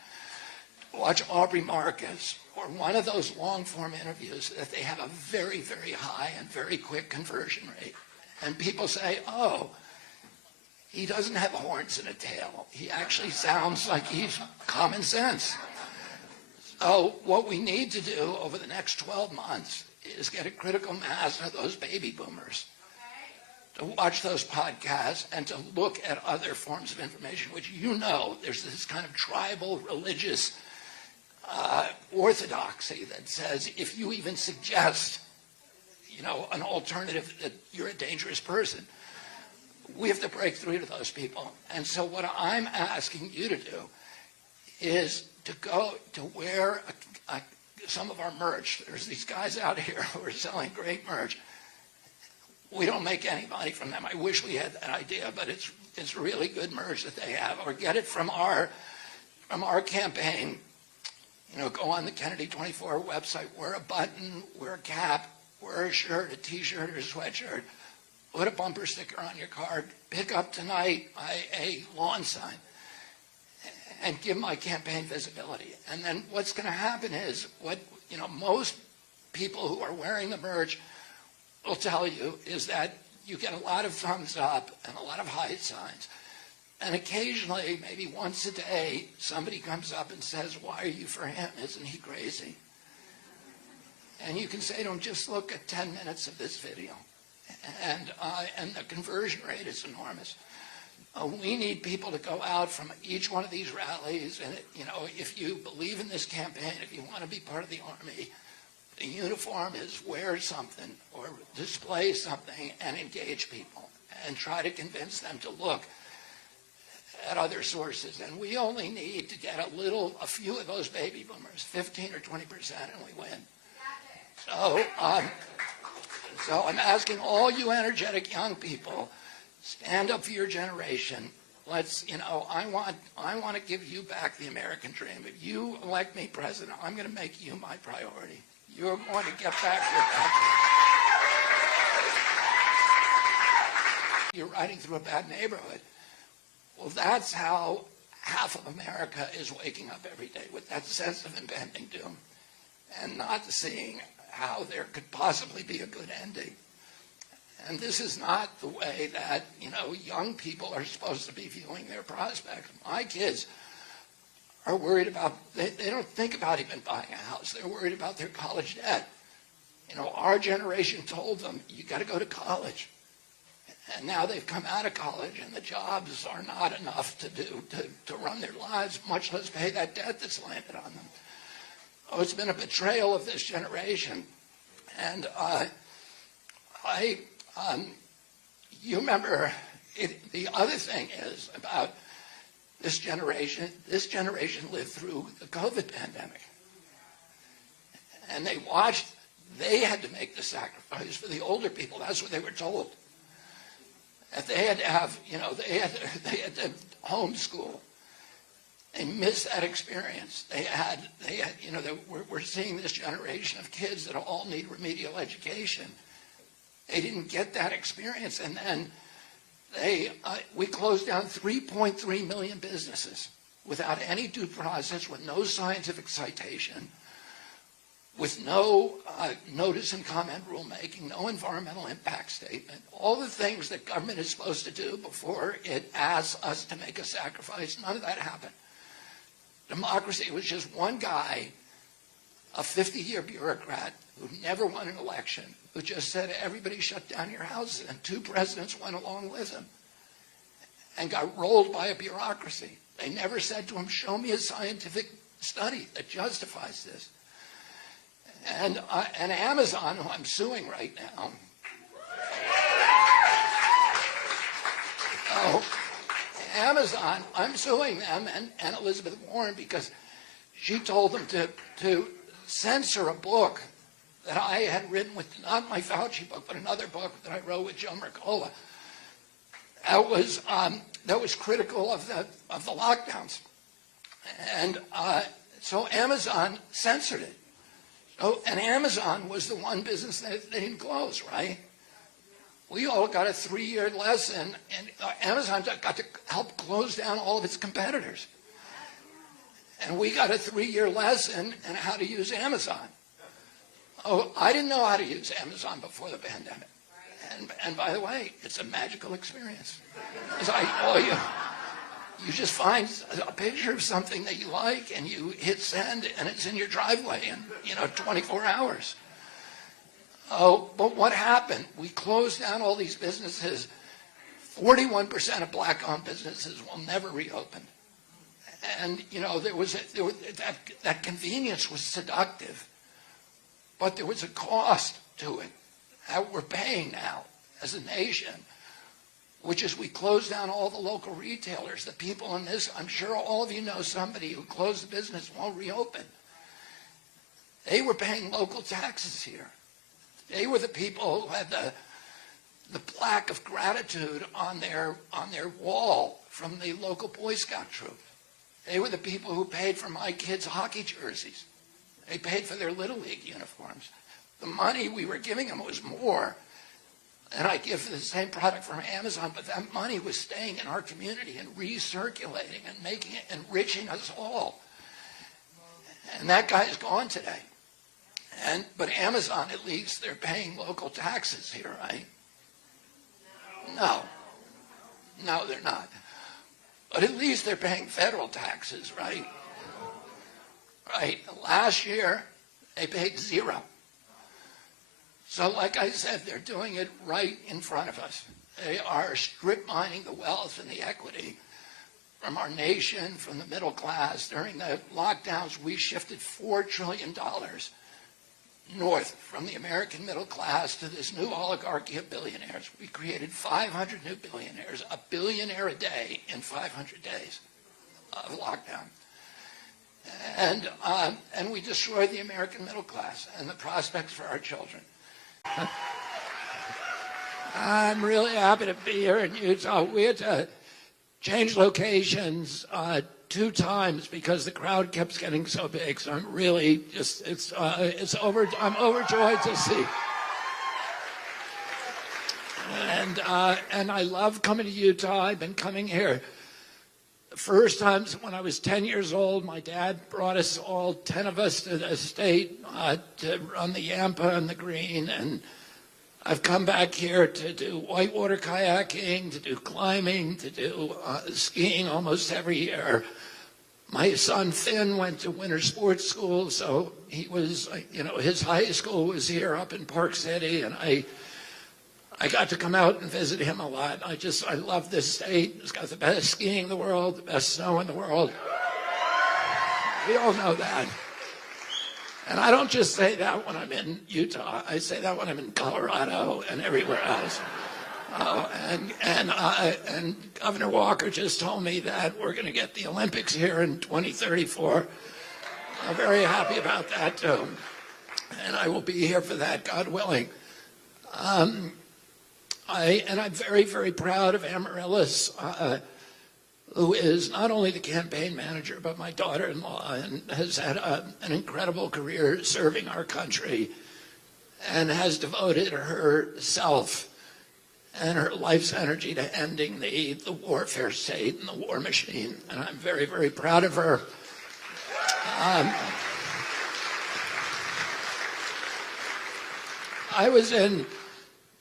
to watch Aubrey Marcus, or one of those long-form interviews, that they have a very, very high and very quick conversion rate. And people say, oh, he doesn't have horns and a tail. He actually sounds like he's common sense. So what we need to do over the next 12 months is get a critical mass of those baby boomers to watch those podcasts and to look at other forms of information, which there's this kind of tribal religious orthodoxy that says if you even suggest an alternative, that you're a dangerous person. We have to break through to those people. And so what I'm asking you to do is to go to wear some of our merch. There's these guys out here who are selling great merch. We don't make any money from them. I wish we had that idea, but it's really good merch that they have. Or get it from our campaign. Go on the Kennedy 24 website, wear a button, wear a cap, wear a shirt, a t-shirt, or a sweatshirt. Put a bumper sticker on your car. Pick up tonight a lawn sign, and give my campaign visibility. And then what's going to happen is most people who are wearing the merch will tell you is that you get a lot of thumbs up and a lot of high signs. And occasionally, maybe once a day, somebody comes up and says, why are you for him? Isn't he crazy? And you can say to them, just look at 10 minutes of this video. And the conversion rate is enormous. We need people to go out from each one of these rallies, and if you believe in this campaign, if you want to be part of the Army, the uniform is wear something or display something and engage people and try to convince them to look at other sources. And we only need to get a few of those baby boomers, 15 or 20%, and we win. So I'm asking all you energetic young people stand up for your generation. Let's, you know, I want to give you back the American dream. If you elect me president, I'm going to make you my priority. You're going to get back your country. You're riding through a bad neighborhood. Well, that's how half of America is waking up every day, with that sense of impending doom, and not seeing how there could possibly be a good ending. And this is not the way that, you know, young people are supposed to be viewing their prospects. My kids are worried about, they don't think about even buying a house. They're worried about their college debt. You know, our generation told them, you got to go to college. And now they've come out of college and the jobs are not enough to run their lives, much less pay that debt that's landed on them. Oh, it's been a betrayal of this generation. And you remember, the other thing is about this generation lived through the COVID pandemic. And they had to make the sacrifice for the older people. That's what they were told. That they had to have, you know, they had to homeschool. They missed that experience. They had, you know, we're seeing this generation of kids that all need remedial education. They didn't get that experience, and then we closed down 3.3 million businesses without any due process, with no scientific citation, with no notice and comment rulemaking, no environmental impact statement, all the things that government is supposed to do before it asks us to make a sacrifice. None of that happened. Democracy was just one guy, a 50-year bureaucrat who never won an election, who just said, everybody shut down your houses, and 2 presidents went along with him and got rolled by a bureaucracy. They never said to him, show me a scientific study that justifies this. And Amazon, who I'm suing right now, Amazon, I'm suing them and Elizabeth Warren because she told them to censor a book that I had written with, not my Fauci book, but another book that I wrote with Joe Mercola. That was critical of the lockdowns. And so Amazon censored it. So, and Amazon was the one business that they didn't close, right? We all got a 3-year lesson, and Amazon got to help close down all of its competitors. And we got a 3-year lesson in how to use Amazon. Oh, I didn't know how to use Amazon before the pandemic. And by the way, it's a magical experience. It's like, you just find a picture of something that you like and you hit send and it's in your driveway in 24 hours. Oh, but what happened? We closed down all these businesses. 41% of black-owned businesses will never reopen. And, you know, that convenience was seductive. But there was a cost to it that we're paying now as a nation, which is we closed down all the local retailers. The people in this, I'm sure all of you know somebody who closed the business, won't reopen. They were paying local taxes here. They were the people who had the plaque of gratitude on their wall from the local Boy Scout troop. They were the people who paid for my kids' hockey jerseys. They paid for their Little League uniforms. The money we were giving them was more than I give for the same product from Amazon, but that money was staying in our community and recirculating and making it, enriching us all. And that guy is gone today. But Amazon, at least, they're paying local taxes here, right? No, they're not. But at least they're paying federal taxes, right? Right. Last year, they paid 0. So like I said, they're doing it right in front of us. They are strip mining the wealth and the equity from our nation, from the middle class. During the lockdowns, we shifted $4 trillion north from the American middle class to this new oligarchy of billionaires. We created 500 new billionaires, a billionaire a day in 500 days of lockdown. And we destroyed the American middle class and the prospects for our children. I'm really happy to be here in Utah. We had to change locations 2 times because the crowd kept getting so big. So I'm really just, I'm overjoyed to see. And I love coming to Utah. I've been coming here. The first time when I was 10 years old, my dad brought us all, 10 of us, to the state to run the Yampa and the Green. And I've come back here to do whitewater kayaking, to do climbing, to do skiing almost every year. My son Finn went to winter sports school, so he was, his high school was here up in Park City, and I got to come out and visit him a lot. I love this state. It's got the best skiing in the world, the best snow in the world. We all know that. And I don't just say that when I'm in Utah. I say that when I'm in Colorado and everywhere else. And Governor Walker just told me that we're going to get the Olympics here in 2034. I'm very happy about that, too. And I will be here for that, God willing. I'm very, very proud of Amaryllis, who is not only the campaign manager, but my daughter-in-law, and has had an incredible career serving our country and has devoted herself and her life's energy to ending the warfare state and the war machine. And I'm very, very proud of her. I was in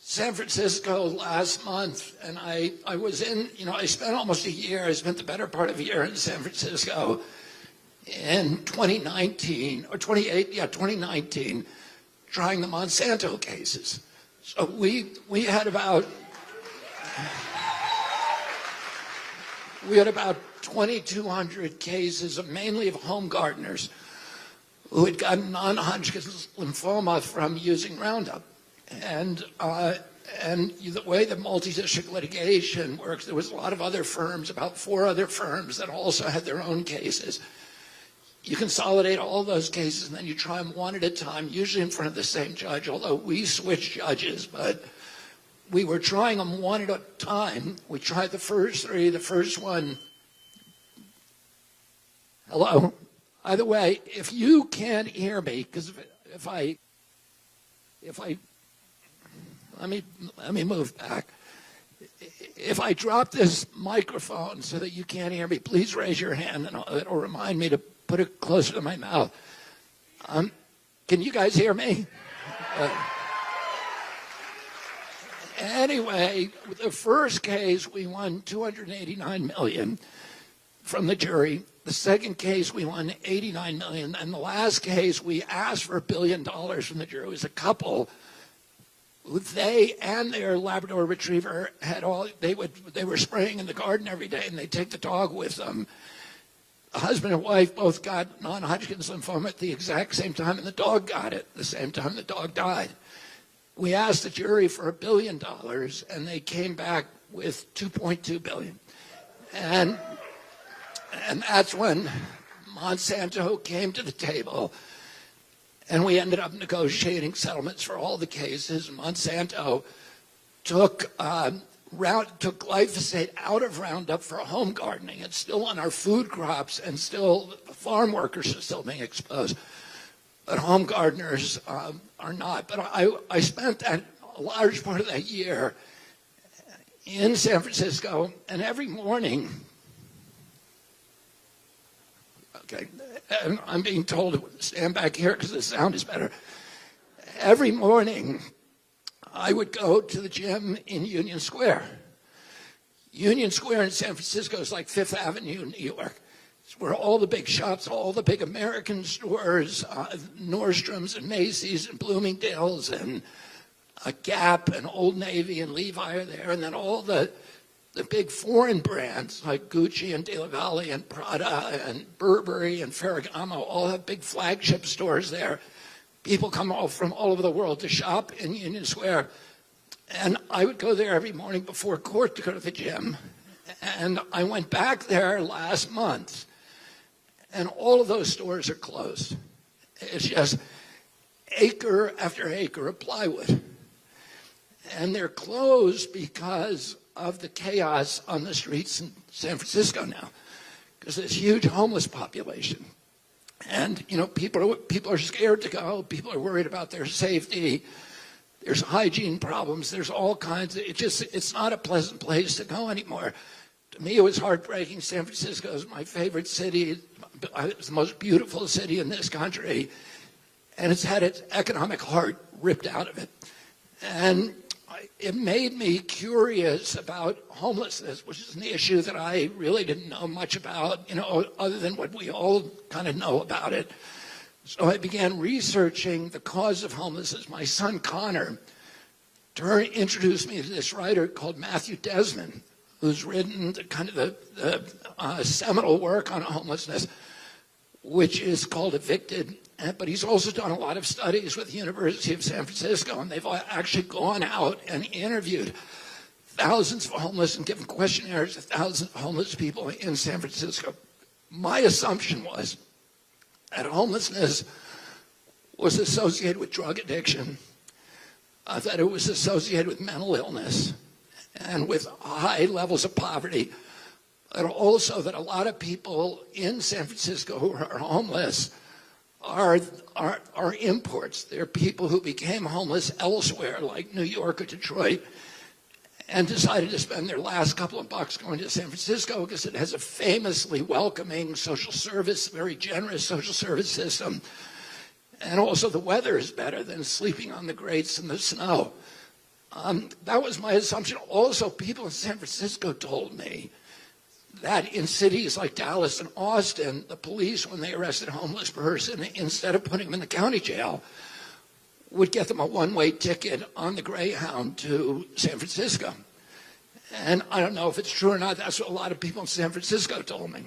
San Francisco last month, and I was in, I spent almost a year, I spent the better part of a year in San Francisco in 2019, or 2019, trying the Monsanto cases. So we had about 2,200 cases, mainly of home gardeners, who had gotten non-Hodgkin's lymphoma from using Roundup. And the way the multi-district litigation works, there was a lot of other firms, about 4 other firms that also had their own cases. You consolidate all those cases, and then you try them one at a time, usually in front of the same judge, although we switched judges, but we were trying them one at a time. We tried the first 3. The first one, hello? Either way, if you can't hear me, because if I let me move back. If I drop this microphone so that you can't hear me, please raise your hand, and it'll remind me to put it closer to my mouth. Can you guys hear me? Anyway, the first case, we won $289 million from the jury. The second case, we won $89 million. And the last case, we asked for $1 billion from the jury. It was a couple. They and their Labrador Retriever they were spraying in the garden every day, and they'd take the dog with them. The husband and wife both got non-Hodgkin's lymphoma at the exact same time, and the dog got it the same time the dog died. We asked the jury for $1 billion, and they came back with $2.2 billion. And that's when Monsanto came to the table, and we ended up negotiating settlements for all the cases. Monsanto took glyphosate out of Roundup for home gardening. It's still on our food crops, and still farm workers are still being exposed. But home gardeners are not. But I spent a large part of that year in San Francisco, and every morning, okay, I'm being told to stand back here because the sound is better. Every morning, I would go to the gym in Union Square. Union Square in San Francisco is like Fifth Avenue in New York. It's where all the big shops, all the big American stores, Nordstrom's and Macy's and Bloomingdale's and Gap and Old Navy and Levi are there, and then all the big foreign brands like Gucci and De La Valle and Prada and Burberry and Ferragamo all have big flagship stores there. People come from all over the world to shop in Union Square. And I would go there every morning before court to go to the gym. And I went back there last month, and all of those stores are closed. It's just acre after acre of plywood. And they're closed because of the chaos on the streets in San Francisco now, because there's a huge homeless population. And, you know, people are scared to go. People are worried about their safety. There's hygiene problems. There's all kinds of, it's not a pleasant place to go anymore. To me, it was heartbreaking. San Francisco is my favorite city. It's the most beautiful city in this country. And it's had its economic heart ripped out of it. And it made me curious about homelessness, which is an issue that I really didn't know much about, you know, other than what we all kind of know about it. So I began researching the cause of homelessness. My son Connor introduced me to this writer called Matthew Desmond, who's written the seminal work on homelessness, which is called Evicted. But he's also done a lot of studies with the University of San Francisco, and they've actually gone out and interviewed thousands of homeless and given questionnaires to thousands of homeless people in San Francisco. My assumption was that homelessness was associated with drug addiction, that it was associated with mental illness and with high levels of poverty, and also that a lot of people in San Francisco who are homeless are imports. They're people who became homeless elsewhere, like New York or Detroit, and decided to spend their last couple of bucks going to San Francisco because it has a famously welcoming social service, very generous social service system. And also the weather is better than sleeping on the grates in the snow. That was my assumption. Also, people in San Francisco told me that in cities like Dallas and Austin, the police, when they arrested a homeless person, instead of putting them in the county jail, would get them a one-way ticket on the Greyhound to San Francisco. And I don't know if it's true or not. That's what a lot of people in San Francisco told me.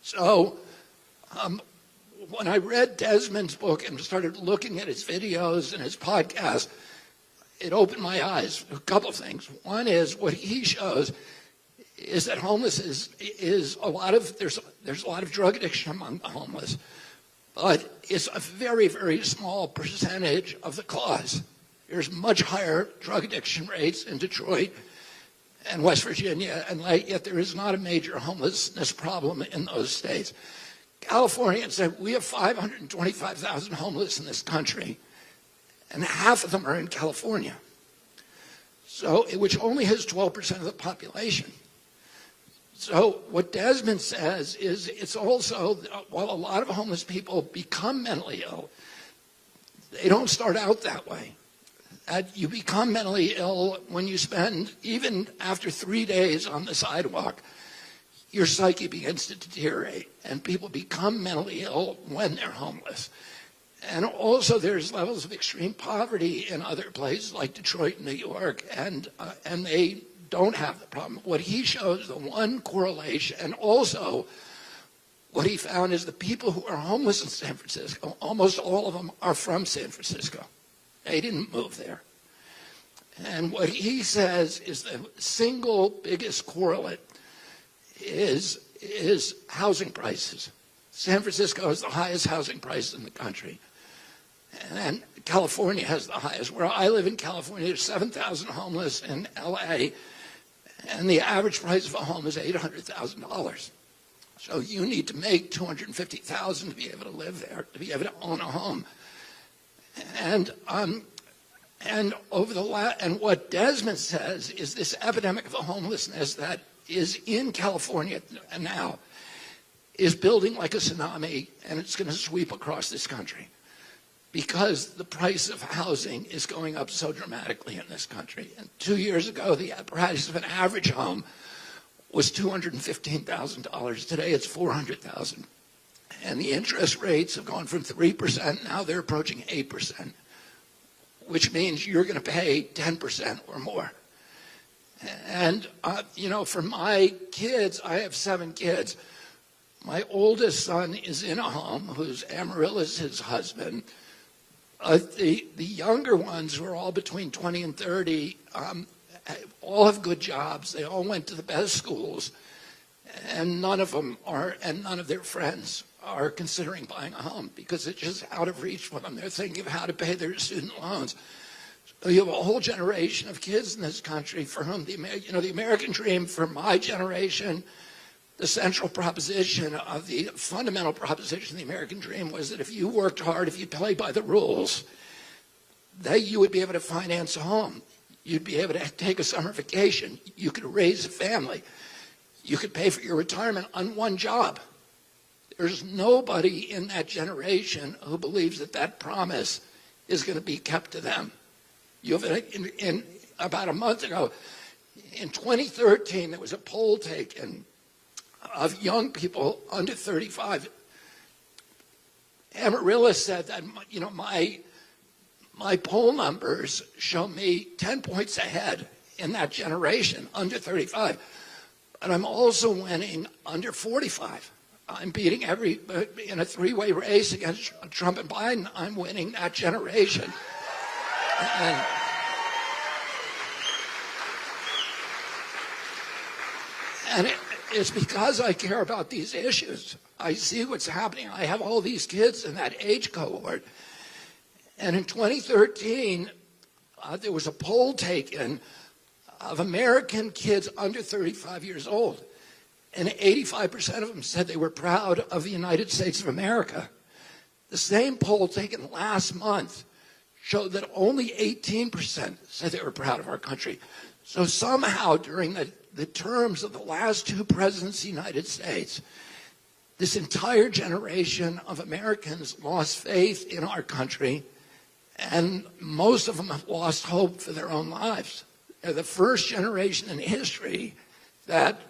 So when I read Desmond's book and started looking at his videos and his podcast, it opened my eyes to a couple of things. One is what he shows is that homeless is a lot of, there's a lot of drug addiction among the homeless, but it's a very, very small percentage of the cause. There's much higher drug addiction rates in Detroit and West Virginia, and yet there is not a major homelessness problem in those states. California said we have 525,000 homeless in this country, and half of them are in California, so which only has 12% of the population. So what Desmond says is it's also, while a lot of homeless people become mentally ill, they don't start out that way. You become mentally ill when you spend, even after 3 days on the sidewalk, your psyche begins to deteriorate, and people become mentally ill when they're homeless. And also there's levels of extreme poverty in other places like Detroit and New York, and they don't have the problem. What he shows, the one correlation, and also what he found is the people who are homeless in San Francisco, almost all of them are from San Francisco. They didn't move there. And what he says is the single biggest correlate is housing prices. San Francisco has the highest housing prices in the country. And California has the highest. Where I live in California, there's 7,000 homeless in LA, and the average price of a home is $800,000. So you need to make $250,000 to be able to live there, to be able to own a home. And what Desmond says is this epidemic of homelessness that is in California now is building like a tsunami, and it's going to sweep across this country, because the price of housing is going up so dramatically in this country. And 2 years ago, the price of an average home was $215,000. Today, it's $400,000. And the interest rates have gone from 3%, now they're approaching 8%, which means you're going to pay 10% or more. And, you know, for my kids, I have 7 kids. My oldest son is in a home, whose Amarillo's his husband. The younger ones, who are all between 20 and 30, all have good jobs. They all went to the best schools, and none of their friends are considering buying a home because it's just out of reach for them. They're thinking of how to pay their student loans. You have a whole generation of kids in this country for whom the American dream, for my generation, the central proposition of the fundamental proposition of the American dream was that if you worked hard, if you played by the rules, that you would be able to finance a home. You'd be able to take a summer vacation. You could raise a family. You could pay for your retirement on one job. There's nobody in that generation who believes that that promise is going to be kept to them. You have in about a month ago, in 2013, there was a poll taken of young people under 35. Amarilla said that, my poll numbers show me 10 points ahead in that generation, under 35. But I'm also winning under 45. I'm beating in a three-way race against Trump and Biden. I'm winning that generation. And it's because I care about these issues. I see what's happening. I have all these kids in that age cohort. And in 2013, there was a poll taken of American kids under 35 years old. And 85% of them said they were proud of the United States of America. The same poll taken last month showed that only 18% said they were proud of our country. So somehow during the terms of the last two presidents of the United States, this entire generation of Americans lost faith in our country, and most of them have lost hope for their own lives. They're the first generation in history that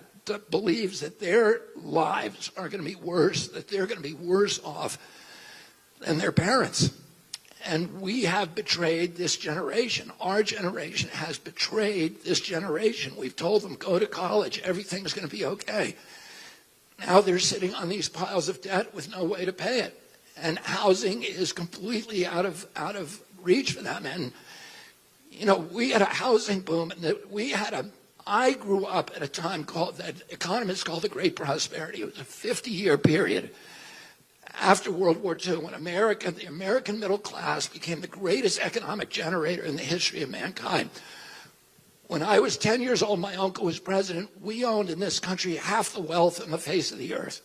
believes that their lives are going to be worse, that they're going to be worse off than their parents. And we have betrayed this generation. Our generation has betrayed this generation. We've told them, go to college, everything's going to be okay. Now they're sitting on these piles of debt with no way to pay it. And housing is completely out of reach for them. And, we had a housing boom, and I grew up at a time that economists call the Great Prosperity. It was a 50-year period after World War II, when the American middle class became the greatest economic generator in the history of mankind. When I was 10 years old, my uncle was president. We owned in this country half the wealth on the face of the earth.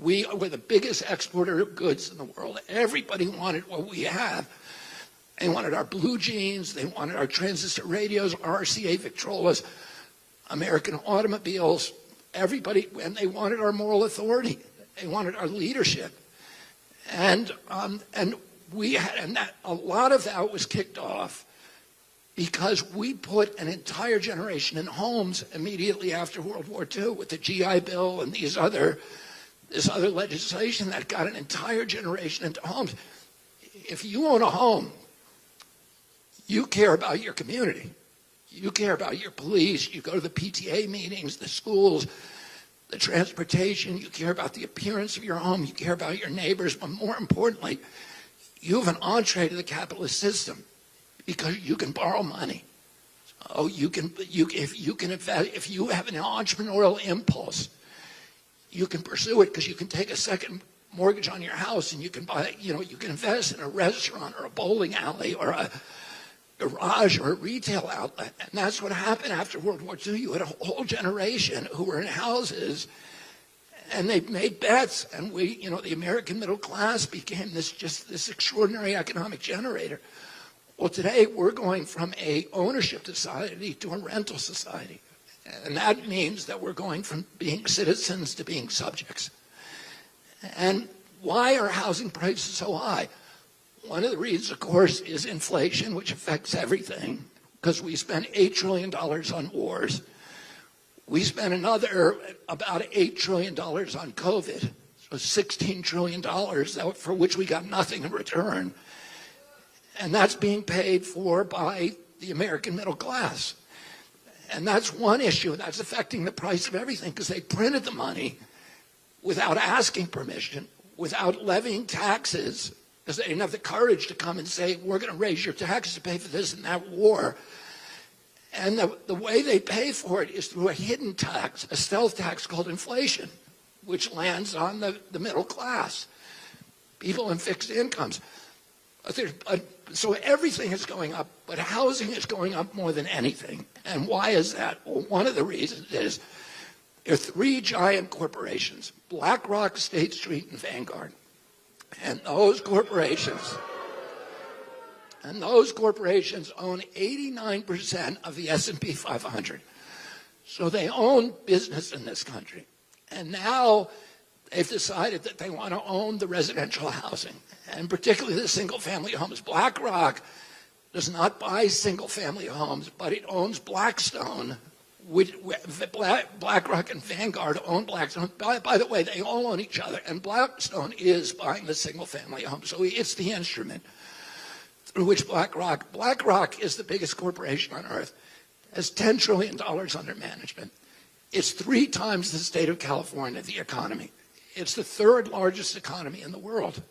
We were the biggest exporter of goods in the world. Everybody wanted what we have. They wanted our blue jeans. They wanted our transistor radios, RCA Victrolas, American automobiles. Everybody, and they wanted our moral authority. They wanted our leadership. And a lot of that was kicked off because we put an entire generation in homes immediately after World War II with the GI Bill and this other legislation that got an entire generation into homes. If you own a home, you care about your community. You care about your police. You go to the PTA meetings, the schools, the transportation. You care about the appearance of your home. You care about your neighbors. But more importantly, you have an entree to the capitalist system because you can borrow money. Oh, if you have an entrepreneurial impulse, you can pursue it because you can take a second mortgage on your house and you can buy, you can invest in a restaurant or a bowling alley or a garage or a retail outlet. And that's what happened after World War II. You had a whole generation who were in houses and they made bets. And the American middle class became this extraordinary economic generator. Well, today we're going from a ownership society to a rental society. And that means that we're going from being citizens to being subjects. And why are housing prices so high? One of the reasons, of course, is inflation, which affects everything, because we spend $8 trillion on wars. We spent another about $8 trillion on COVID, so $16 trillion for which we got nothing in return. And that's being paid for by the American middle class. And that's one issue. That's affecting the price of everything because they printed the money without asking permission, without levying taxes, because they didn't have the courage to come and say, we're going to raise your taxes to pay for this and that war. And the way they pay for it is through a hidden tax, a stealth tax called inflation, which lands on the middle class, people in fixed incomes. So everything is going up, but housing is going up more than anything. And why is that? Well, one of the reasons is there are three giant corporations, BlackRock, State Street, and Vanguard. And those corporations own 89% of the S&P 500. So they own business in this country. And now they've decided that they want to own the residential housing, and particularly the single-family homes. BlackRock does not buy single-family homes, but it owns Blackstone. BlackRock and Vanguard own Blackstone. By the way, they all own each other, and Blackstone is buying the single-family home. So it's the instrument through which BlackRock is the biggest corporation on earth, has $10 trillion under management. It's 3 times the state of California, the economy. It's the 3rd largest economy in the world.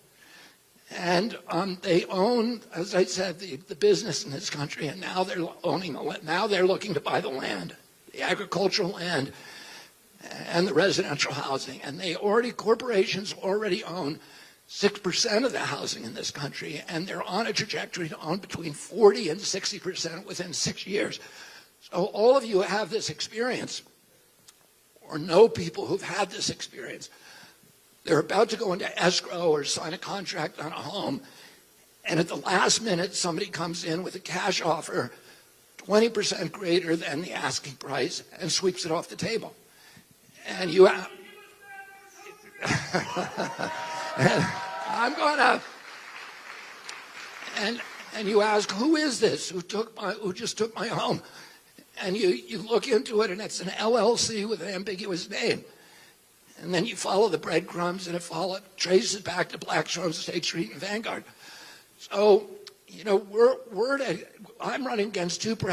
And they own, as I said, the business in this country, and now they're looking to buy the land, the agricultural land, and the residential housing. And corporations already own 6% of the housing in this country, and they're on a trajectory to own between 40 and 60% within 6 years. So all of you have this experience, or know people who've had this experience. They're about to go into escrow or sign a contract on a home, and at the last minute, somebody comes in with a cash offer 20% greater than the asking price and sweeps it off the table. And you have... And you ask, who is this who just took my home? And you look into it, and it's an LLC with an ambiguous name. And then you follow the breadcrumbs, and it traces back to Blackstone, State Street, and Vanguard. So, I'm running against 2 presidents.